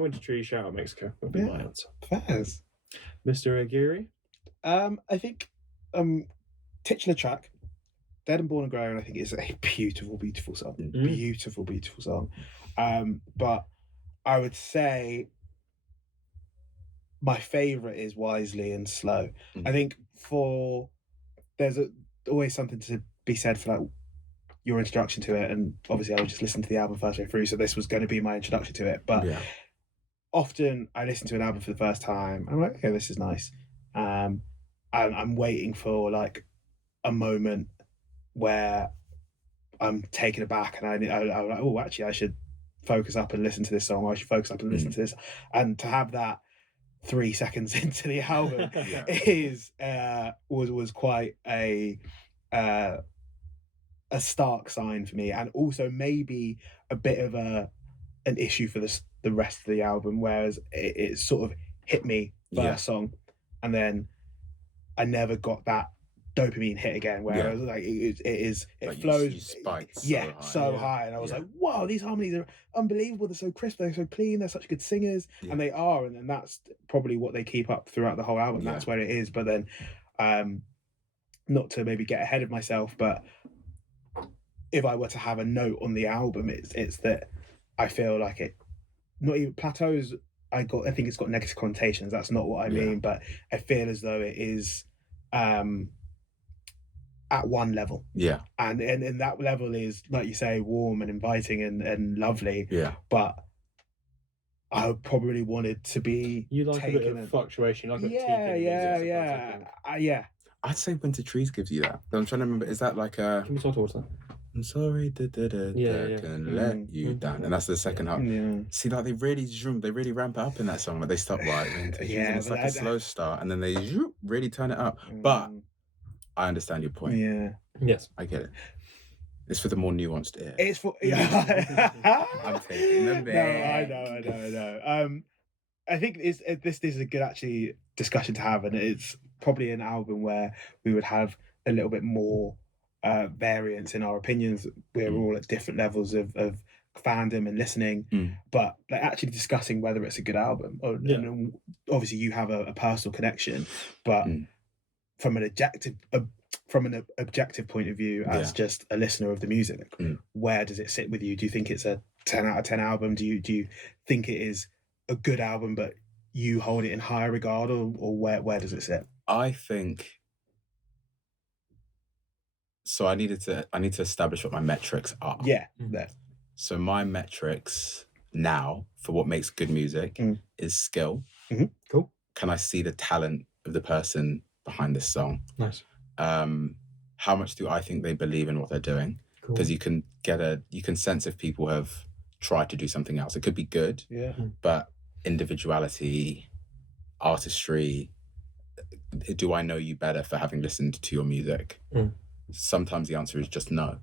Winter Tree, shout out Mexico would be my answer. Fairs. Mr. Agiri? I think titular track, Dead and Born and Grown, I think is a beautiful, beautiful song. Beautiful, beautiful song. But I would say my favourite is Wisely and Slow. I think there's always something to be said for like your introduction to it, and obviously I would just listen to the album first way through, so this was going to be my introduction to it. But often I listen to an album for the first time and I'm like, okay, this is nice, and I'm waiting for like a moment where I'm taken aback and I'm like, oh, actually I should focus up and listen to this song, or I should focus up and listen to this. And to have that 3 seconds into the album was quite a stark sign for me, and also maybe a bit of an issue for the rest of the album, whereas it sort of hit me first song, and then I never got that dopamine hit again, whereas like it flows so high, and I was like, wow, these harmonies are unbelievable, they're so crisp, they're so clean, they're such good singers, and they are, and that's probably what they keep up throughout the whole album. That's where it is. But then not to maybe get ahead of myself, but if I were to have a note on the album, it's that I feel like it not even plateaus. I think it's got negative connotations. That's not what I mean, but I feel as though it is at one level. Yeah. And that level is, like you say, warm and inviting and lovely. Yeah. But I probably wanted to be. You like a bit of fluctuation, like yeah. I'd say Winter Trees gives you that. I'm trying to remember. Is that like a? Can we talk towards that? I'm sorry, can let you down. And that's the second half. Yeah. See, like they really ramp it up in that song. Like they start and it's like a slow start, and then they really turn it up. But I understand your point. Yeah. Yes. I get it. It's for the more nuanced ear. It's for I'm taking the bait. No, I know. I think this is a good actually discussion to have, and it's probably an album where we would have a little bit more variance in our opinions. We're all at different levels of fandom and listening, but like actually discussing whether it's a good album. And obviously, you have a personal connection, but from an objective point of view, as just a listener of the music, where does it sit with you? Do you think it's a 10 out of 10 album? Do you think it is a good album, but you hold it in higher regard, or where does it sit? I think so. I need to establish what my metrics are. Yeah. So my metrics now for what makes good music is skill. Cool. Can I see the talent of the person behind this song? Nice. How much do I think they believe in what they're doing? Because you can sense if people have tried to do something else. It could be good, but individuality, artistry, do I know you better for having listened to your music? Sometimes the answer is just no.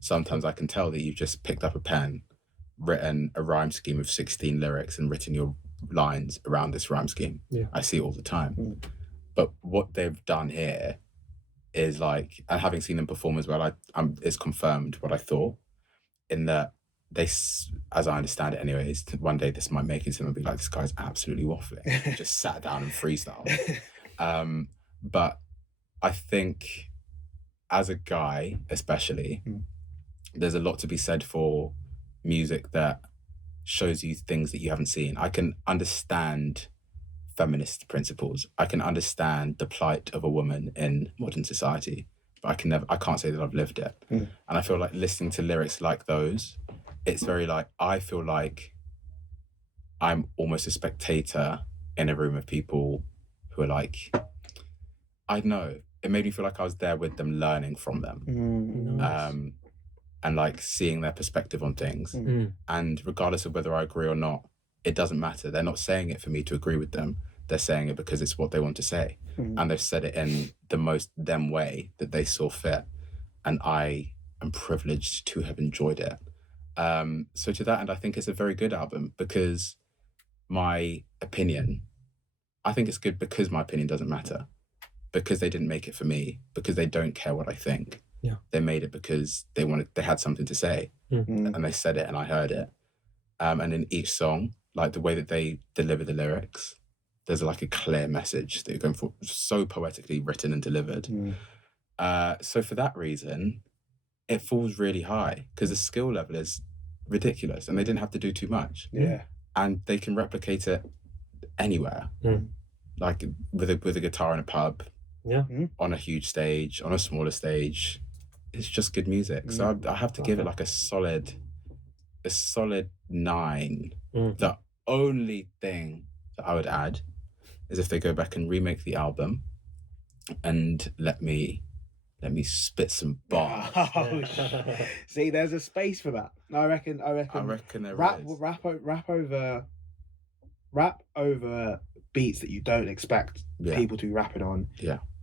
Sometimes I can tell that you've just picked up a pen, written a rhyme scheme of 16 lyrics and written your lines around this rhyme scheme. I see it all the time. But what they've done here is like, and having seen them perform as well, it's confirmed what I thought, in that they, as I understand it anyways, one day this might make it someone be like, this guy's absolutely waffling. Just sat down and freestyle. But I think as a guy, especially, there's a lot to be said for music that shows you things that you haven't seen. I can understand feminist principles. I can understand the plight of a woman in modern society, but I can't say that I've lived it. And I feel like listening to lyrics like those, it's very like, I feel like I'm almost a spectator in a room of people who are like, I don't know, it made me feel like I was there with them, learning from them. Nice. And like seeing their perspective on things. And regardless of whether I agree or not, it doesn't matter. They're not saying it for me to agree with them. They're saying it because it's what they want to say. And they've said it in the most them way that they saw fit. And I am privileged to have enjoyed it. So to that end, I think it's a very good album, because my opinion, I think it's good because my opinion doesn't matter. Because they didn't make it for me, because they don't care what I think. They made it because they had something to say, and they said it and I heard it. And in each song, like the way that they deliver the lyrics, there's like a clear message that you're going for, so poetically written and delivered. So for that reason, it falls really high, because the skill level is ridiculous and they didn't have to do too much. And they can replicate it anywhere. Like with a guitar in a pub, on a huge stage, on a smaller stage. It's just good music. So I have to give it like a solid 9. The only thing that I would add is if they go back and remake the album and let me spit some bars. See, there's a space for that. I reckon there rap over beats that you don't expect people to be rapping on.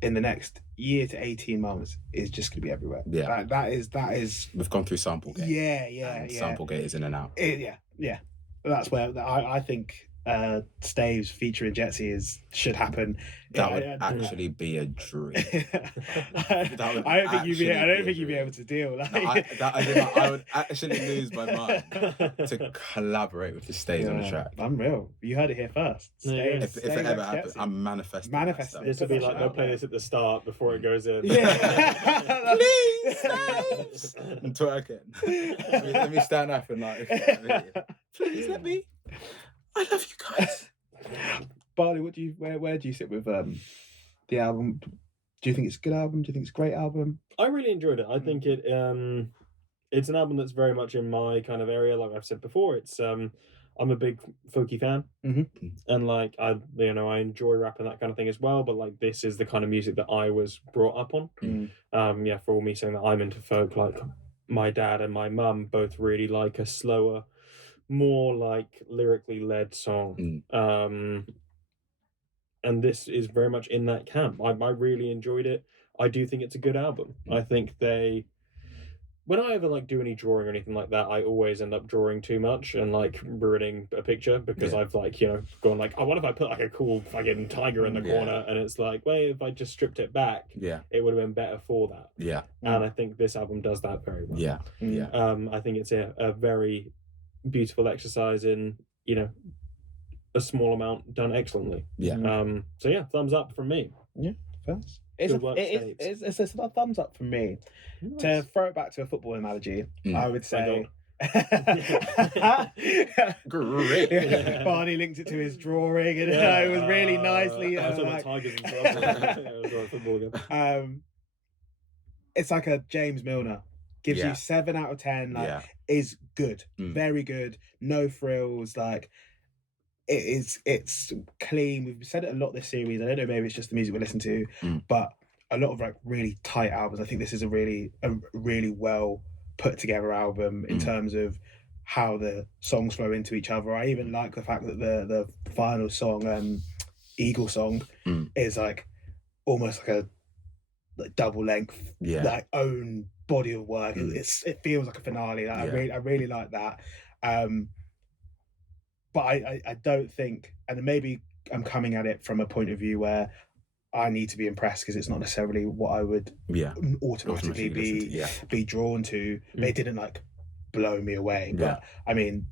In the next year to 18 months is just going to be everywhere. That is. We've gone through Samplegate. Yeah. Samplegate is in and out. Yeah. That's where I think Staves featuring J3TSY should happen. That would actually be a dream. I don't think you'd be able to deal. Like... I would actually lose my mind to collaborate with the Staves on the track. Unreal. You heard it here first. If it ever happens, I'm manifesting. This would be like they'll play this at the start before it goes in. Please, Staves! I'm twerking. Let me stand up and like, please let me. I love you guys. Barney, where do you sit with the album? Do you think it's a good album? Do you think it's a great album? I really enjoyed it. I think it's an album that's very much in my kind of area. Like I've said before, it's I'm a big folky fan, and like I enjoy rap and that kind of thing as well. But like this is the kind of music that I was brought up on. For all me saying that I'm into folk, like my dad and my mum both really like a slower, more like lyrically led song. And this is very much in that camp. I really enjoyed it. I do think it's a good album. I think when I ever like do any drawing or anything like that, I always end up drawing too much and like ruining a picture because I've like, gone like, oh, what if I put like a cool fucking tiger in the corner? And it's like, well, if I just stripped it back, it would have been better for that. And I think this album does that very well. I think it's a very beautiful exercise in, a small amount done excellently. So yeah, thumbs up from me. Yeah, first. It's a thumbs up from me. Nice. To throw it back to a football analogy, I would say. Great. Barney linked it to his drawing, and it was really nicely. I was like Tigers and stuff. It's like a James Milner. Gives you 7 out of 10. Is good, very good. No frills. Like it's clean. We've said it a lot this series. I don't know, maybe it's just the music we listen to, but a lot of like really tight albums. I think this is a really well put together album in terms of how the songs flow into each other. I even like the fact that the final song, Eagle Song, is like almost like a double length, like own body of work. It feels like a finale. Like, I really like that. But I don't think, and maybe I'm coming at it from a point of view where I need to be impressed because it's not necessarily what I would automatically be drawn to. They didn't like blow me away, but I mean,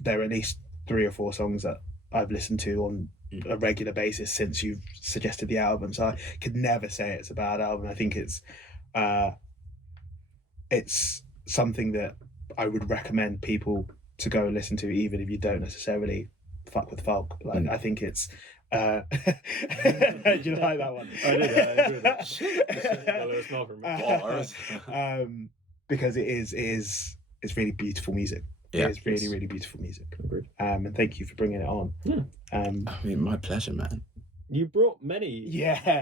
there are at least 3 or 4 songs that I've listened to on a regular basis since you've suggested the album, so I could never say it's a bad album. I think it's something that I would recommend people to go listen to, even if you don't necessarily fuck with folk. Like I think it's do you like that one? I did. I enjoyed that. Because it's really beautiful music. It's really beautiful music. And thank you for bringing it on. I mean, my pleasure, man. You brought many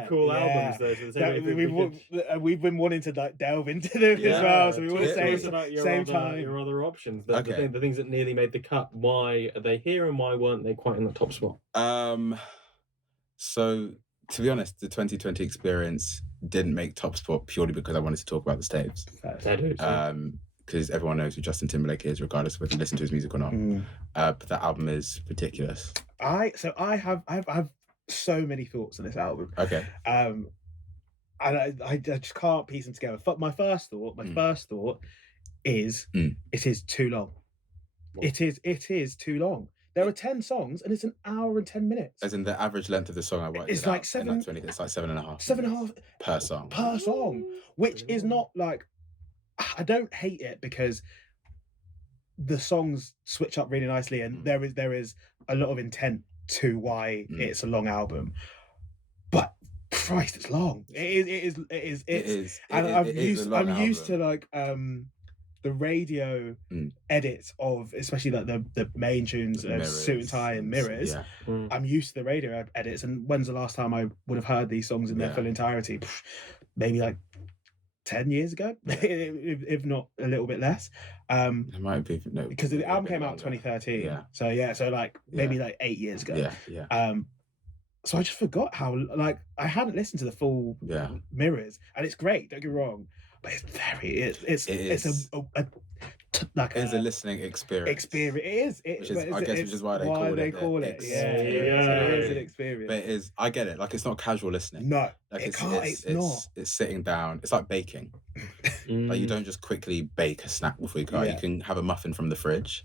cool albums though. We've been wanting to like delve into them as well, so we want to say about your other options, the things that nearly made the cut. Why are they here and why weren't they quite in the top spot? So to be honest, the 2020 experience didn't make top spot purely because I wanted to talk about the Staves. Because everyone knows who Justin Timberlake is, regardless of whether you listen to his music or not. But that album is ridiculous. I have so many thoughts on this album. And I just can't piece them together. But my first thought is it is too long. It is too long. There are 10 songs and it's an hour and 10 minutes. As in the average length of the song I watched. It's like 7. It's like 7.5. 7.5 per song. Per song, which is not like. I don't hate it because the songs switch up really nicely, and there is a lot of intent to why it's a long album. But Christ, it's long. It is. And I'm used to like the radio edits of, especially like the main tunes of Suit and Tie and Mirrors. I'm used to the radio edits, and when's the last time I would have heard these songs in their full entirety? Maybe like 10 years ago, if not a little bit less. It might be because the album came out in 2013. So like maybe like 8 years ago. So I just forgot how like I hadn't listened to the full Mirrors, and it's great. Don't get me wrong, but it's very it's a listening experience. It is. Which is why they call it. It is an experience. But it is. I get it. Like it's not casual listening. No, like it's not. It's sitting down. It's like baking. Like you don't just quickly bake a snack before you go out. You can have a muffin from the fridge,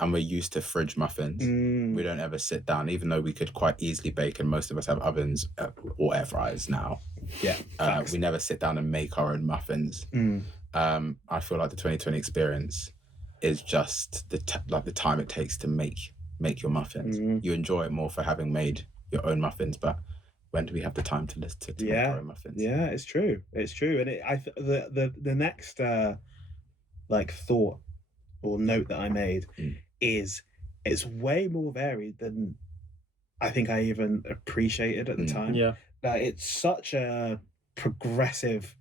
and we're used to fridge muffins. We don't ever sit down, even though we could quite easily bake, and most of us have ovens or air fryers now. We never sit down and make our own muffins. I feel like the 2020 experience is just the time it takes to make your muffins. You enjoy it more for having made your own muffins, but when do we have the time to make our own muffins? Yeah, it's true. And the next like thought or note that I made is it's way more varied than I think I even appreciated at the time. Like it's such a progressive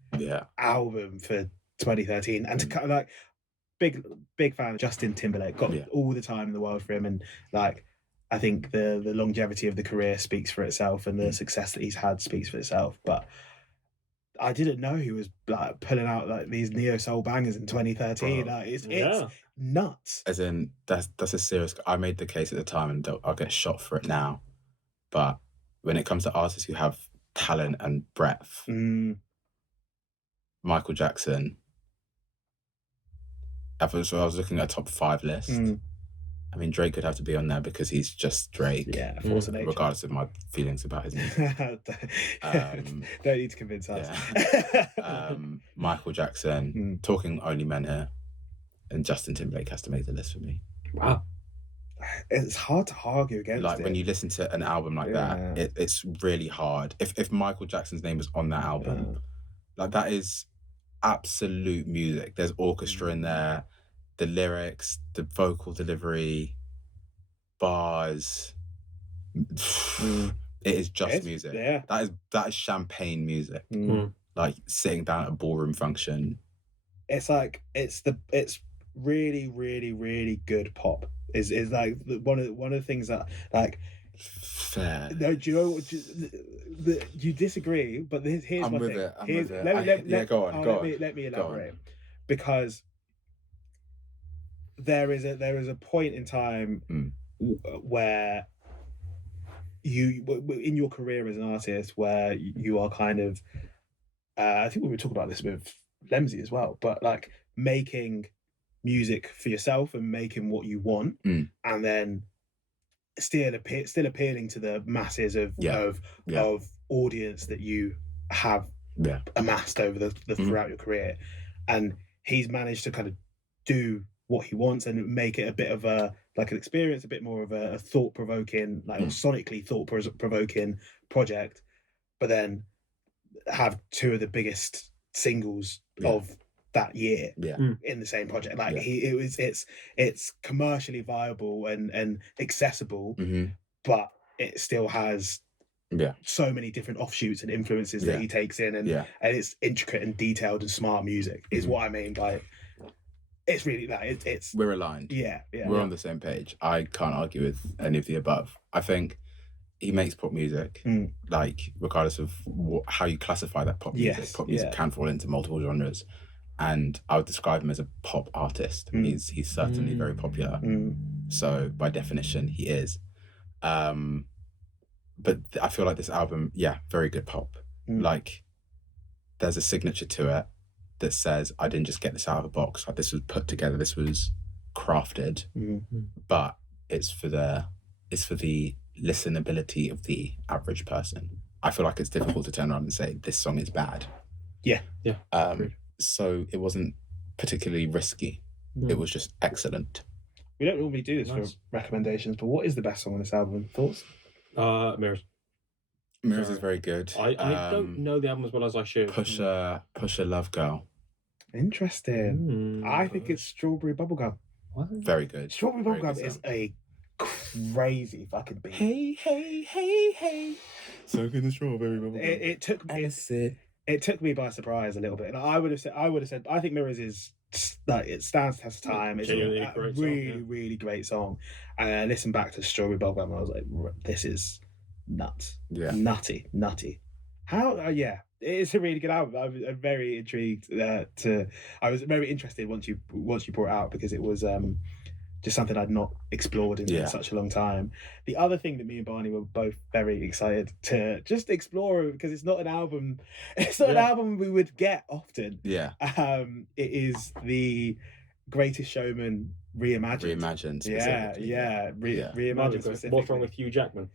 album for 2013, and to kind of like big fan of Justin Timberlake. Got all the time in the world for him, and like I think the longevity of the career speaks for itself, and the success that he's had speaks for itself. But I didn't know he was like pulling out like these neo soul bangers in 2013. Like it's nuts. As in, that's a serious. I made the case at the time, and I'll get shot for it now. But when it comes to artists who have talent and breadth, Michael Jackson. I was looking at a top 5 list. I mean, Drake could have to be on there because he's just Drake. Yeah, force of nature. Regardless of my feelings about his music. Don't need to convince us. Michael Jackson, Talking Only Men here, and Justin Timberlake has to make the list for me. Wow. It's hard to argue against like, when you listen to an album like that, it's really hard. If Michael Jackson's name is on that album, like, that is absolute music. There's orchestra in there, the lyrics, the vocal delivery, bars. It is just music. Yeah. That is champagne music. Like sitting down at a ballroom function. It's like it's really, really, really good pop. Is like one of the things that, like, fair. No, do you know what? You disagree, but here's I'm my with thing. it. I'm with it. Go on. Let me elaborate, because there is a point in time where you, in your career as an artist, where you are kind of, I think we were talking about this with Lemzi as well, but like making music for yourself and making what you want, and then still appealing to the masses of audience that you have amassed over the throughout your career. And he's managed to kind of do what he wants and make it a bit of a, like, an experience, a bit more of a thought-provoking, like, sonically thought-provoking project, but then have 2 of the biggest singles of that year in the same project. Like, it's commercially viable and accessible, but it still has so many different offshoots and influences that he takes in, and it's intricate and detailed and smart music is what I mean by it. It's really that it's we're aligned. We're on the same page. I can't argue with any of the above. I think he makes pop music, like, regardless of how you classify that pop music. Pop music can fall into multiple genres, and I would describe him as a pop artist. He's certainly very popular, so by definition he is. But I feel like this album, very good pop. Like, there's a signature to it that says, I didn't just get this out of a box. Like, this was put together, this was crafted, but it's for the listenability of the average person. I feel like it's difficult to turn around and say this song is bad. So it wasn't particularly risky. It was just excellent. We don't normally do this for recommendations, but what is the best song on this album? Thoughts? Mirrors. Mirrors is very good. I don't know the album as well as I should. Pusha Love Girl. Interesting. I think it's Strawberry Bubblegum. What? Very good. Strawberry Bubblegum is a crazy fucking beat. Hey. So good, the Strawberry Bubblegum. It took me by surprise a little bit. And I would have said I think Mirrors is, like, it stands the test of time. It's a really great song. And I listened back to Strawberry Bubblegum and I was like, this is nuts. Nutty. How it's a really good album. I'm very intrigued I was very interested once you brought it out, because it was just something I'd not explored in such a long time. The other thing that me and Barney were both very excited to just explore, because it's not an album we would get often. It is the Greatest Showman Reimagined. Reimagined specifically. What's wrong with Hugh Jackman?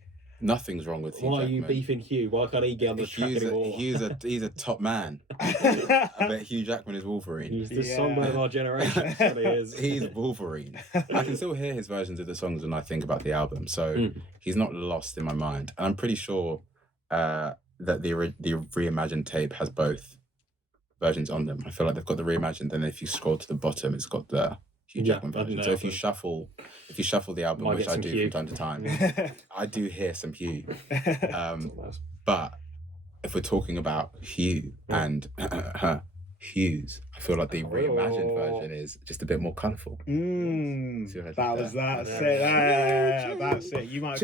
Nothing's wrong with Hugh Why Jackman. Are you beefing Hugh? Why can't he get on the track anymore? He's a top man. I bet Hugh Jackman is Wolverine. He's the songman of our generation. That's what he is. He's Wolverine. I can still hear his versions of the songs when I think about the album, so he's not lost in my mind. And I'm pretty sure that the Reimagined tape has both versions on them. I feel like they've got the Reimagined, and if you scroll to the bottom, it's got the Hugh Jackman version. So if you shuffle the album, which I do Hugh from time to time, I do hear some Hugh. But if we're talking about Hugh and hues. I feel like the reimagined version is just a bit more colourful. That was that. That's it. You might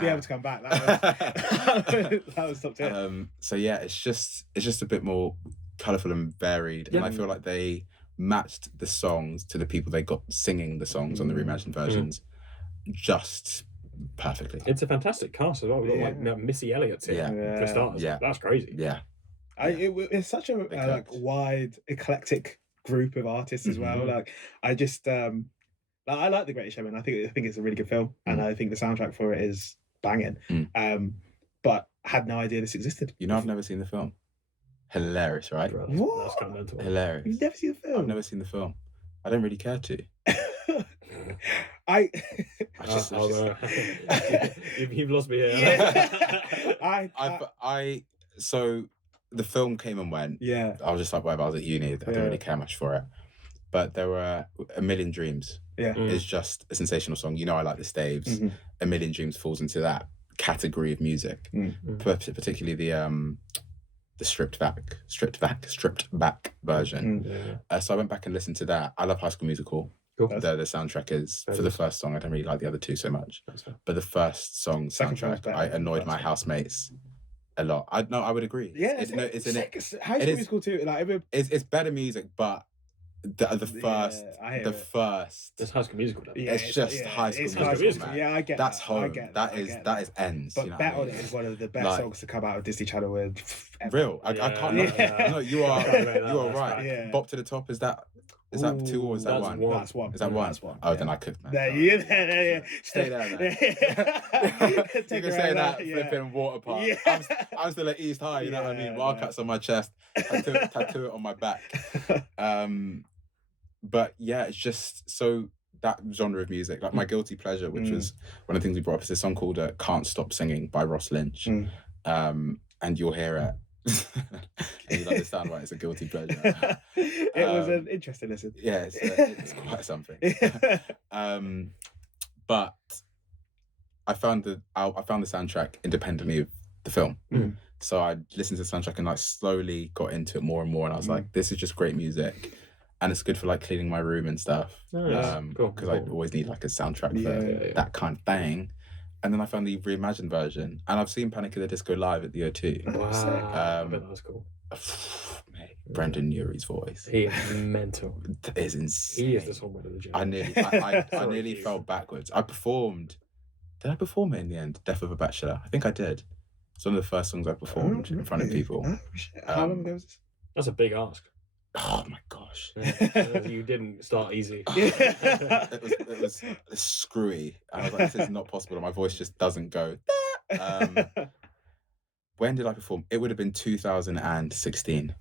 be able to come back. That was top tier. So yeah, it's just a bit more colourful and varied, and I feel like they matched the songs to the people they got singing the songs on the reimagined versions just perfectly. It's a fantastic cast as well. We've got like Missy Elliott's here for starters. Yeah. That's crazy. Yeah. It's such a like wide, eclectic group of artists as well. Like I just I like The Greatest Showman. I think it's a really good film, and I think the soundtrack for it is banging. But I had no idea this existed. You know, I've never seen the film. Hilarious, right? Bro, what? That's kind of mental. Hilarious. You've never seen the film? I've never seen the film. I don't really care to. You've lost me here. So the film came and went. Yeah. I was just like, whatever. I was at uni. I didn't really care much for it. But there were A Million Dreams. Yeah. It's just a sensational song. You know, I like the Staves. A Million Dreams falls into that category of music. Particularly the stripped back version. So I went back and listened to that. I love High School Musical. Cool. The soundtrack is for the first song. I don't really like the other two so much, but the first song soundtrack, I annoyed my housemates a lot. I would agree. Yeah, it's High School Musical too. Like it's better music, but the first. It's High School Musical. It's just High School Musical. Man. Yeah, I get that's that. home. That is ends. But you know Bet on It is one of the best songs to come out of Disney Channel with. Real, I can't. No, you are right. Yeah. Bop to the Top, is that 2 or is that 1? That's 1. Is that 1? That's 1. Oh, then I cooked, man. There. Stay there, man. You can say that flipping water park. I'm still at East High, you know what I mean? Wildcats on my chest, tattoo it on my back. But yeah, it's just so that genre of music, like my guilty pleasure, which was one of the things we brought up, is a song called "Can't Stop Singing" by Ross Lynch, and you'll hear it. And you'll understand why it's a guilty pleasure. It was an interesting listen. Yeah, it's quite something. But I found the soundtrack independently of the film. So I listened to the soundtrack and like slowly got into it more and more, and I was like, this is just great music. And it's good for like cleaning my room and stuff. Because I always need like a soundtrack for that kind of thing. And then I found the reimagined version, and I've seen Panic at the Disco live at the O2. Wow, that was cool. Mate, Brendan Urie's voice. He is mental. It is insane. He is the songwriter of the gym. I nearly fell backwards. I performed. Did I perform it in the end? Death of a Bachelor. I think I did. It's one of the first songs I performed in front of people. How long ago was this? That's a big ask. Oh my gosh! You didn't start easy. It was screwy. I was like, this is not possible. My voice just doesn't go. When did I perform? It would have been 2016,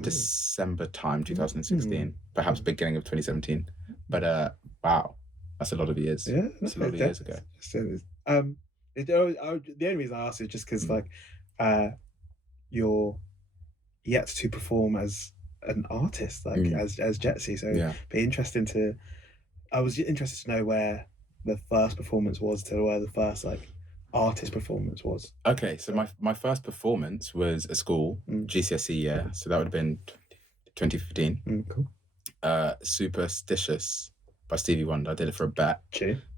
December time, 2016, perhaps beginning of 2017. But wow, that's a lot of years. Yeah, that's a lot of years ago. The only reason I asked is just because like you're yet to perform as an artist, like as J3TSY, so be interesting to. I was interested to know where the first performance was to where the first like artist performance was. Okay, so my first performance was at school, GCSE year, so that would have been 2015. Cool. Superstitious by Stevie Wonder. I did it for a bet.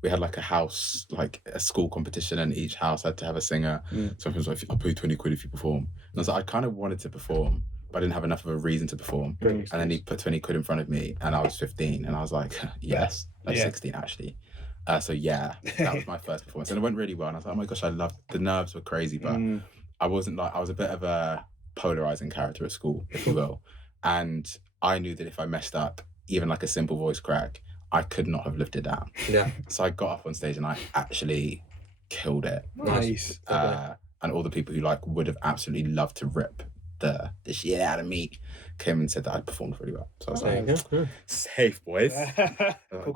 We had like a house, like a school competition, and each house had to have a singer. So I was like, I'll pay 20 quid if you perform. And I was like, I kind of wanted to perform, but I didn't have enough of a reason to perform. And then he put 20 quid in front of me, and I was 15, and I was like, yes, like 16 actually. So yeah, that was my first performance, and it went really well. And I was like, oh my gosh, I loved the nerves were crazy, but I wasn't like, I was a bit of a polarizing character at school, if you will. And I knew that if I messed up, even like a simple voice crack, I could not have lived it down. Yeah. So I got up on stage and I actually killed it. Nice. And all the people who like would have absolutely loved to rip the shit out of me came and said that I performed really well. So I was like, safe boys.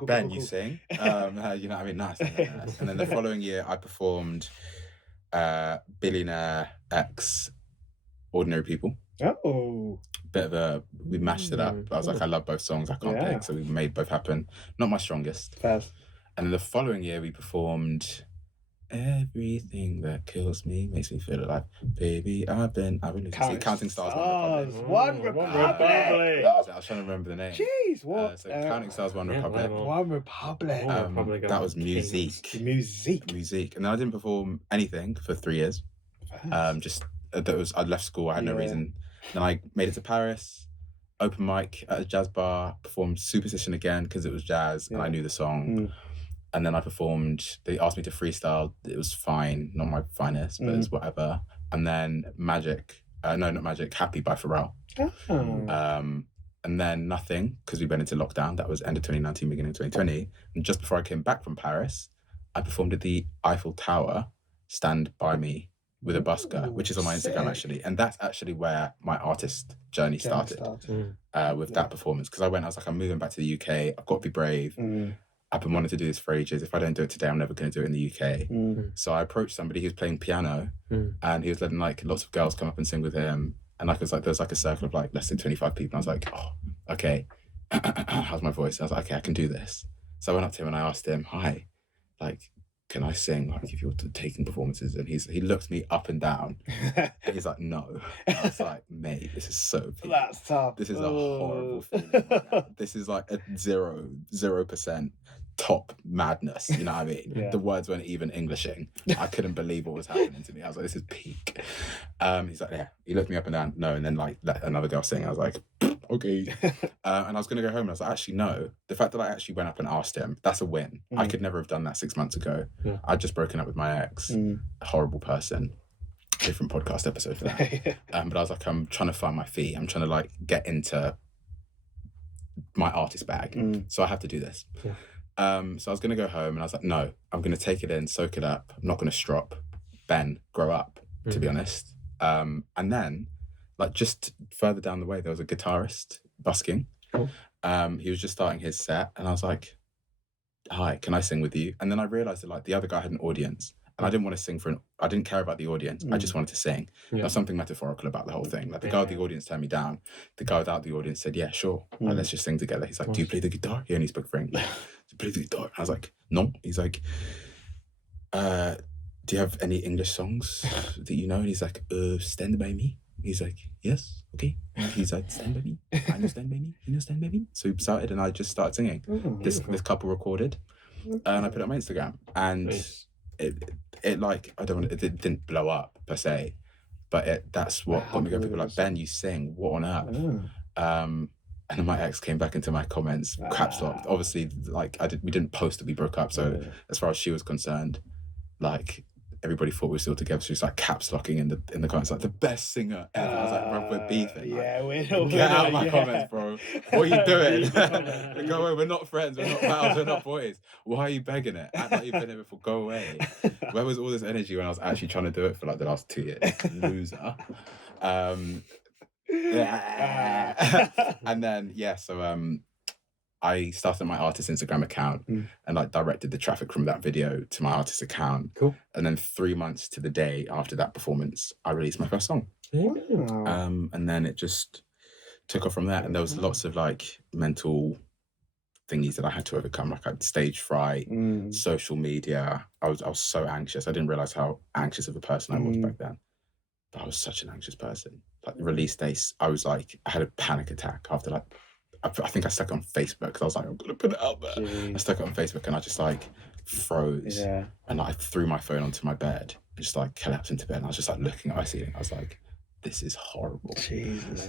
Ben, you sing. You know what I mean? Nice. And then the following year I performed Billionaire X Ordinary People. We mashed it up. I was like, I love both songs, I can't pick, so we made both happen. Not my strongest. And then the following year we performed everything that kills me makes me feel alive. Baby, I've been Counting Stars, One Republic. I was trying to remember the name. Jeez, what? Counting Stars, One Republic. One Republic. That was music. And then I didn't perform anything for 3 years. I'd left school, I had no reason. Then I made it to Paris, open mic at a jazz bar, performed Superstition again because it was jazz and I knew the song. And then I performed, they asked me to freestyle. It was fine, not my finest, but it's whatever. And then Happy by Pharrell. And then nothing, because we went into lockdown. That was end of 2019, beginning of 2020. And just before I came back from Paris, I performed at the Eiffel Tower, Stand By Me, with a busker, which is on my Instagram actually. And that's actually where my artist journey started. With that performance. Because I was like, I'm moving back to the UK. I've got to be brave. I've been wanting to do this for ages. If I don't do it today, I'm never going to do it in the UK. So I approached somebody who was playing piano and he was letting like lots of girls come up and sing with him. And like, there was like a circle of like less than 25 people. And I was like, oh, okay. How's my voice? I was like, okay, I can do this. So I went up to him and I asked him, hi, like, can I sing like if you're taking performances? And he looked me up and down and he's like, no. And I was like, mate, this is so peak. That's tough. This is a horrible feeling right now. This is like a 0% top madness, you know what I mean? The words weren't even Englishing. I couldn't believe what was happening to me. I was like, this is peak. He's like, yeah. He looked me up and down, no, and then like let another girl sing. I was like, okay. And I was gonna go home and I was like, actually no. The fact that I actually went up and asked him, that's a win. I could never have done that 6 months ago. I'd just broken up with my ex, a horrible person. Different podcast episode for that. But I was like, I'm trying to find my feet. I'm trying to like get into my artist bag. So I have to do this. So I was going to go home and I was like, no, I'm going to take it in, soak it up. I'm not going to strop. Ben, grow up, to be honest. And then, like, just further down the way, there was a guitarist busking. Cool. He was just starting his set and I was like, hi, can I sing with you? And then I realized that, like, the other guy had an audience and I didn't want to sing I didn't care about the audience. I just wanted to sing. There's something metaphorical about the whole thing. Like, the guy with the audience turned me down. The guy without the audience said, yeah, sure. Like, let's just sing together. He's like, do you play the guitar? He only spoke French. Play the guitar. I was like, no. He's like, do you have any English songs that you know? And he's like, Stand By Me. He's like, yes, okay. He's like, Stand By Me. I know Stand By Me. You know Stand By Me. So he started and I just started singing. This couple recorded and I put it on my Instagram. And it like, it didn't blow up per se, but that's what got me going. People like, Ben, you sing, what on earth? And then my ex came back into my comments, caps locked. Obviously, like we didn't post that we broke up. So as far as she was concerned, like everybody thought we were still together. She was like caps locking in the comments, like the best singer ever. I was like, bro, we're beefing. Get out of my comments, bro. What are you doing? Go away. We're not friends. We're not pals. We're not boys. Why are you begging it? Act like you've been here before. Go away. Where was all this energy when I was actually trying to do it for like the last 2 years? Loser. And then so I started my artist Instagram account and like directed the traffic from that video to my artist account. Cool. And then 3 months to the day after that performance, I released my first song. And then it just took off from there. And there was lots of like mental thingies that I had to overcome. Like I had stage fright, social media. I was so anxious. I didn't realize how anxious of a person I was back then. But I was such an anxious person. Like the release days, I had a panic attack after like, I think I stuck it on Facebook because I was like, I'm going to put it out there. Jeez. I stuck it on Facebook and I just like froze. Yeah. And I threw my phone onto my bed and just like collapsed into bed. And I was just like looking at my ceiling. I was like, this is horrible. Jesus.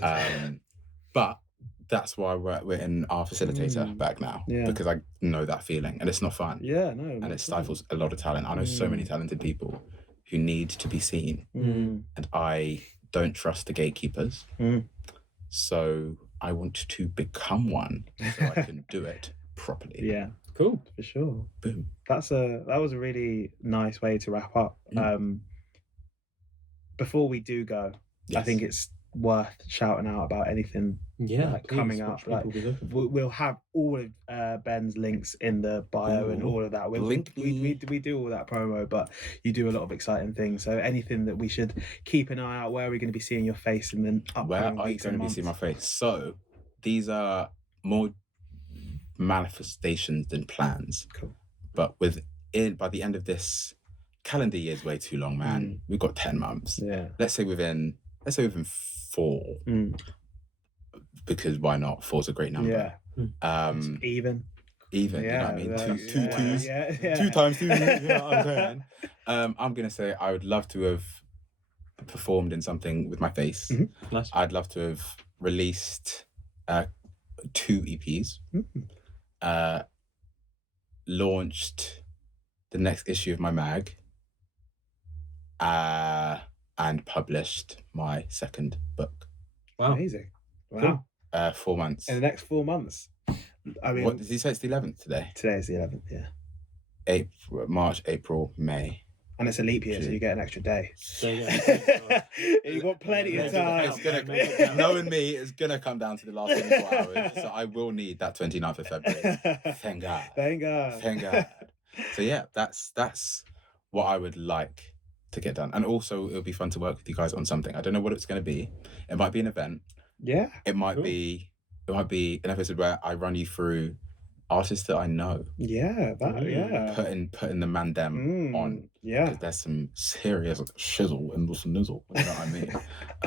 But that's why we're in our facilitator bag now. Yeah. Because I know that feeling and it's not fun. Yeah, no. And it stifles a lot of talent. I know so many talented people who need to be seen. And I don't trust the gatekeepers. So I want to become one so I can do it properly. Yeah, cool, for sure. Boom. That was a really nice way to wrap up. Before we do go, I think it's worth shouting out about anything coming up. Like, we'll have all of Ben's links in the bio and all of that. We do all that promo, but you do a lot of exciting things. So anything that we should keep an eye out, where are we going to be seeing your face in the upcoming weeks and months? Where are you going to be seeing my face? So these are more manifestations than plans. Cool. But by the end of this calendar year is way too long, man. We've got 10 months. Yeah. Let's say within 4. Because why not? 4's a great number. Yeah. Even. You know what I mean? Two twos. Yeah. 2 times 2. You know what I'm saying? I'm gonna say I would love to have performed in something with my face. Nice. I'd love to have released 2 EPs. Launched the next issue of my mag. And published my second book. Wow. Amazing. Wow. 4 months. In the next 4 months. I mean, what did he say? It's the 11th today. Today is the 11th. Yeah. March, April, May. And it's a leap year, so you get an extra day. You've got plenty of time. Knowing me, it's gonna come down to the last 24 hours. So I will need that 29th of February. Thank God. Thank God. Thank God. So yeah, that's what I would like to get done. And also, it'll be fun to work with you guys on something. I don't know what it's going to be. It might be an event. Yeah. It might be an episode where I run you through artists that I know. Yeah, Putting the man them on. Yeah. Because there's some serious shizzle and nizzle. You know what I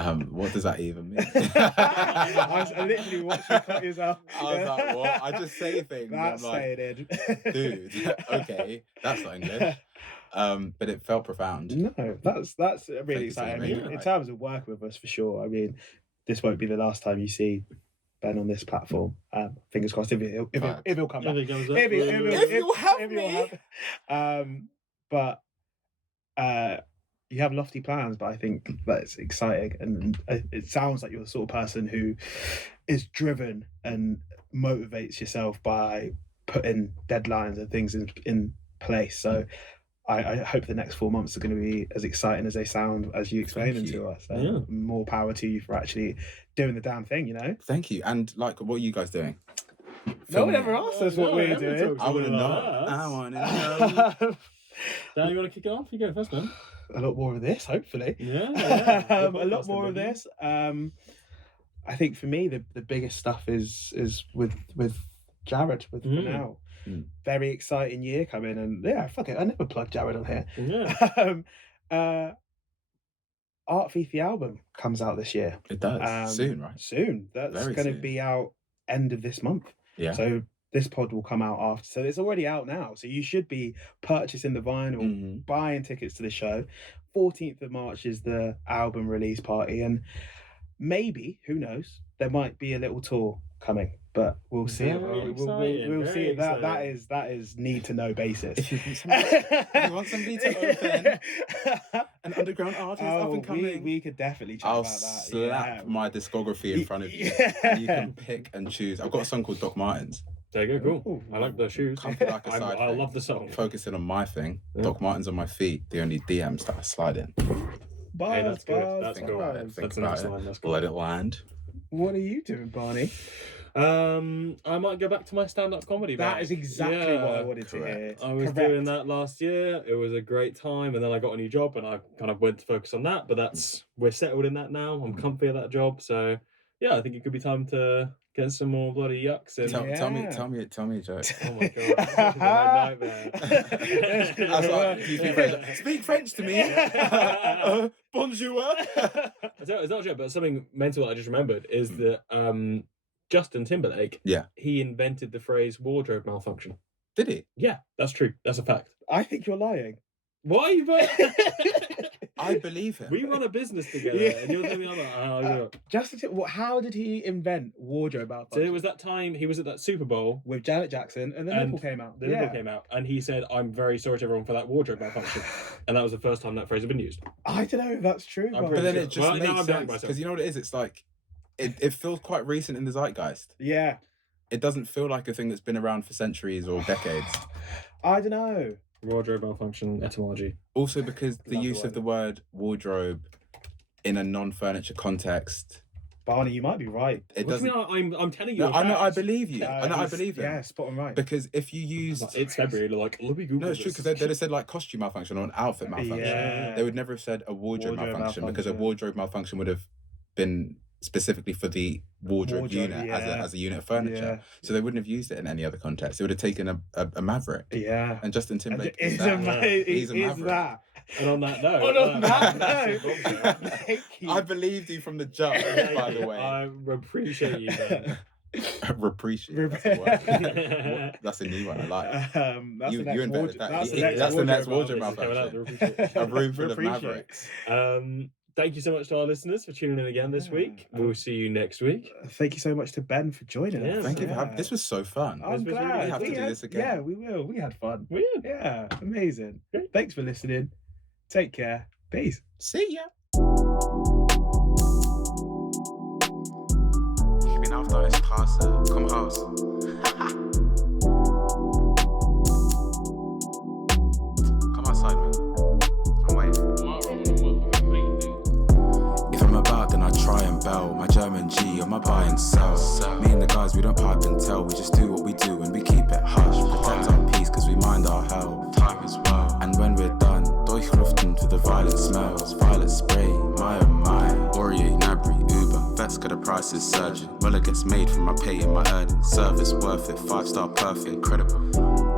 mean? What does that even mean? I literally watched you cut yourself. I was like, what? I just say things. That's I'm like, saying it. dude, okay, that's not English. But it felt profound. No, that's really exciting. I mean, in terms of working with us, for sure. I mean, this won't be the last time you see Ben on this platform. Fingers crossed if he'll come back. If you'll have me. But you have lofty plans, but I think that's exciting, and it sounds like you're the sort of person who is driven and motivates yourself by putting deadlines and things in place. So I hope the next 4 months are going to be as exciting as they sound as you explain them to us. More power to you for actually doing the damn thing, you know? Thank you. And like, what are you guys doing? No one ever asked us what we're doing. I want to know. I want to know. Dan, you want to kick it off? You go first, man. A lot more of this, hopefully. Yeah. A lot more of this. I think for me, the biggest stuff is with Jared, with For Now. Very exciting year coming, and fuck it, I never plug Jared on here. Art Thief, the album, comes out this year. It does. Soon, right? Soon. That's going to be out end of this month. Yeah. So this pod will come out after. So it's already out now. So you should be purchasing the vinyl, buying tickets to the show. 14th of March is the album release party, and maybe, who knows, there might be a little tour coming. But we'll see. We'll see it. That is need to know basis. If you want somebody to open an underground artist up and coming, we could definitely chat about that. Slap my discography in front of you. And you can pick and choose. I've got a song called Doc Martens. There you go. Cool. I like those shoes. I love the song. Focusing on my thing. Doc Martens on my feet. The only DMs that I slide in. Hey, that's good. That's cool. Think about it. Let it land. What are you doing, Barney? I might go back to my stand-up comedy. That is exactly what I wanted to hear. I was doing that last year. It was a great time, and then I got a new job, and I kind of went to focus on that. But we're settled in that now. I'm comfy at that job, so yeah, I think it could be time to get some more bloody yucks. And tell me a joke. Oh my god, this is a nightmare. I was like, do you speak French? Speak French to me. Bonjour. It's not a joke, but something mental that I just remembered is that Justin Timberlake, he invented the phrase wardrobe malfunction. Did he? Yeah, that's true. That's a fact. I think you're lying. Why? I believe him. We run a business together, and you're telling me I'm Justin, how did he invent wardrobe malfunction? So it was that time he was at that Super Bowl with Janet Jackson, and the nipple came out. The nipple came out, and he said, "I'm very sorry to everyone for that wardrobe malfunction," and that was the first time that phrase had been used. I don't know if that's true, but then it just makes sense because you know what it is. It's like it feels quite recent in the zeitgeist. Yeah, it doesn't feel like a thing that's been around for centuries or decades. I don't know. Wardrobe malfunction etymology. Also because the use of the word wardrobe in a non-furniture context. Barney, you might be right. It doesn't. I'm telling you. No, I believe you. I believe it. Yeah, spot on right. Because if you used, it's February. Like, let me Google. No, it's true because they'd have said like costume malfunction or an outfit malfunction. Yeah. They would never have said a wardrobe malfunction because a wardrobe malfunction would have been specifically for the wardrobe unit as a unit of furniture. So they wouldn't have used it in any other context. They would have taken a Maverick. Yeah. And Justin Timberlake he's a Maverick. And on that note, thank you. I believed you from the jump, by the way. I appreciate you, Ben. Appreciate. That's a word. That's a new one. I like. That's you the invented next that. That's the next wardrobe malfunction. malfunction. A room full of mavericks. Thank you so much to our listeners for tuning in again this week. We'll see you next week. Thank you so much to Ben for joining us. Thank you for having. This was so fun. I'm glad. We have to do this again. Yeah, we will. We had fun. We did. Yeah, amazing. Great. Thanks for listening. Take care. Peace. See ya. Ich bin auf der Straße. Komm raus. Come outside, man. I'm waiting. If I'm about, then I try and bell. My German G on my buy and sell. Me and the guys, we don't pipe and tell. We just do what we do and we keep it hush. Protect our peace cause we mind our hell. Time as well. And when we're done, durchluften to the violent smells. Violet spray, my oh my. Oreo, Nabri, Uber, Vetska, the price is surging. Muller gets made from my pay and my earnings. Service worth it, 5-star perfect, incredible.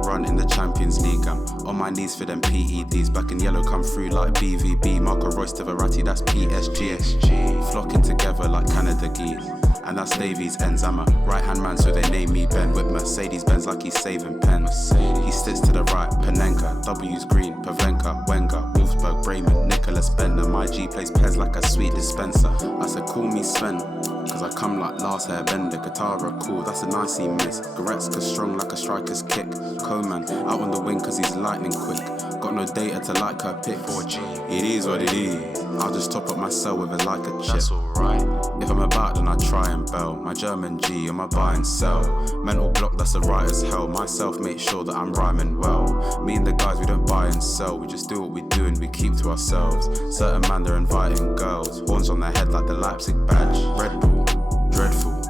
Run in the Champions League, I'm on my knees for them PEDs. Black and yellow come through like BVB. Marco Royce to Verratti, that's PSG. Flocking together like Canada geese. And that's Staves and Zama. Right hand man, so they name me Ben. With Mercedes Benz like he's saving pens. He sits to the right, Panenka. W's green, Pavenka, Wenger, Wolfsburg, Bremen, Nicholas Bender. My G plays Pez like a sweet dispenser. I said, call me Sven, cause I come like last airbender. Guitar cool, that's a nicey miss. Goretzka strong like a striker's kick. Coman out on the wing cause he's lightning quick. Got no data to like her pick. 4G. It is what it is. I'll just top up my cell with it like a chip. That's alright. If I'm about, then I try and bell. My German G on my buy and sell. Mental block, that's a right as hell. Myself make sure that I'm rhyming well. Me and the guys, we don't buy and sell. We just do what we do and we keep to ourselves. Certain man, they're inviting girls. Horns on their head like the Leipzig badge. Red Bull, dreadful.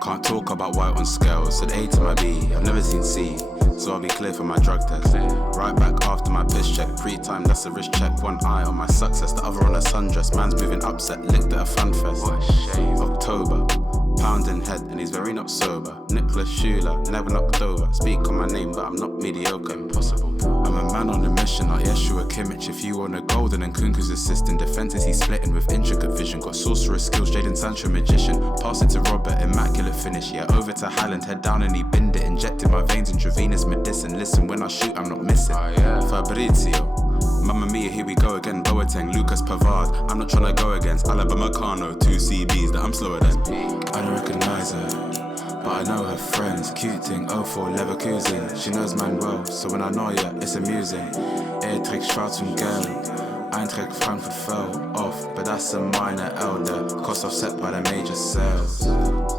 Can't talk about white on scales. Said A to my B, I've never seen C. So I'll be clear for my drug test. Right back after my piss check. Pre-time, that's a wrist check. One eye on my success, the other on a sundress. Man's moving upset, licked at a fun fest. October, pounding head and he's very not sober. Nicholas Schuler, never knocked over. Speak on my name but I'm not mediocre. Impossible. I'm a man on a mission like Yeshua Kimmich. If you want a golden and Kunku's assistant. Defenses he's splitting with intricate vision. Got sorcerer skills, Jaden Sancho magician. Pass it to Robert, immaculate finish. Yeah, over to Haaland, head down and he binned it. Injected my veins intravenous medicine. Listen, when I shoot I'm not missing. Fabrizio, Mamma Mia, here we go again. Boateng, Lucas Pavard. I'm not tryna go against Alabama Cano. 2 CBs that I'm slower than. I don't recognize her, but I know her friends. Cute thing, 04 Leverkusen. She knows man well, so when I know ya, it's amusing. Trägt schwarz und gelb. Eintracht Frankfurt fell off, but that's a minor elder. Cost offset by the major sales.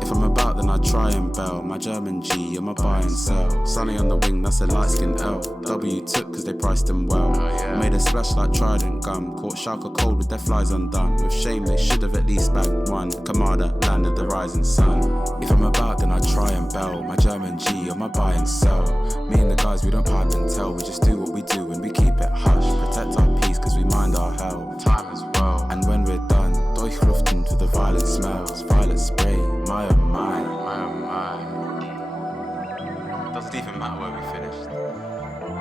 If I'm about, then I try and bell. My German G on my buy and sell. Sunny on the wing, that's a light skin L. W took cause they priced him well. Made a splash like Trident gum. Caught Schalke cold with their flies undone. With shame they should have at least bagged one. Kamada landed the rising sun. If I'm about, then I try and bell. My German G on my buy and sell. Me and the guys, we don't pipe and tell. We just do what we do and we keep it hush. Protect our peace cause we mind our hell. Time as well. And when we're done, durchluften to the violent smells. Violet spray, my oh my. My oh my. Doesn't even matter where we finished.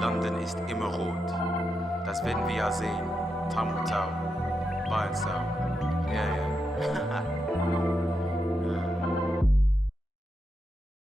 London ist immer rot. Das werden wir ja sehen. Time will tell. Buy and sell. Yeah, yeah.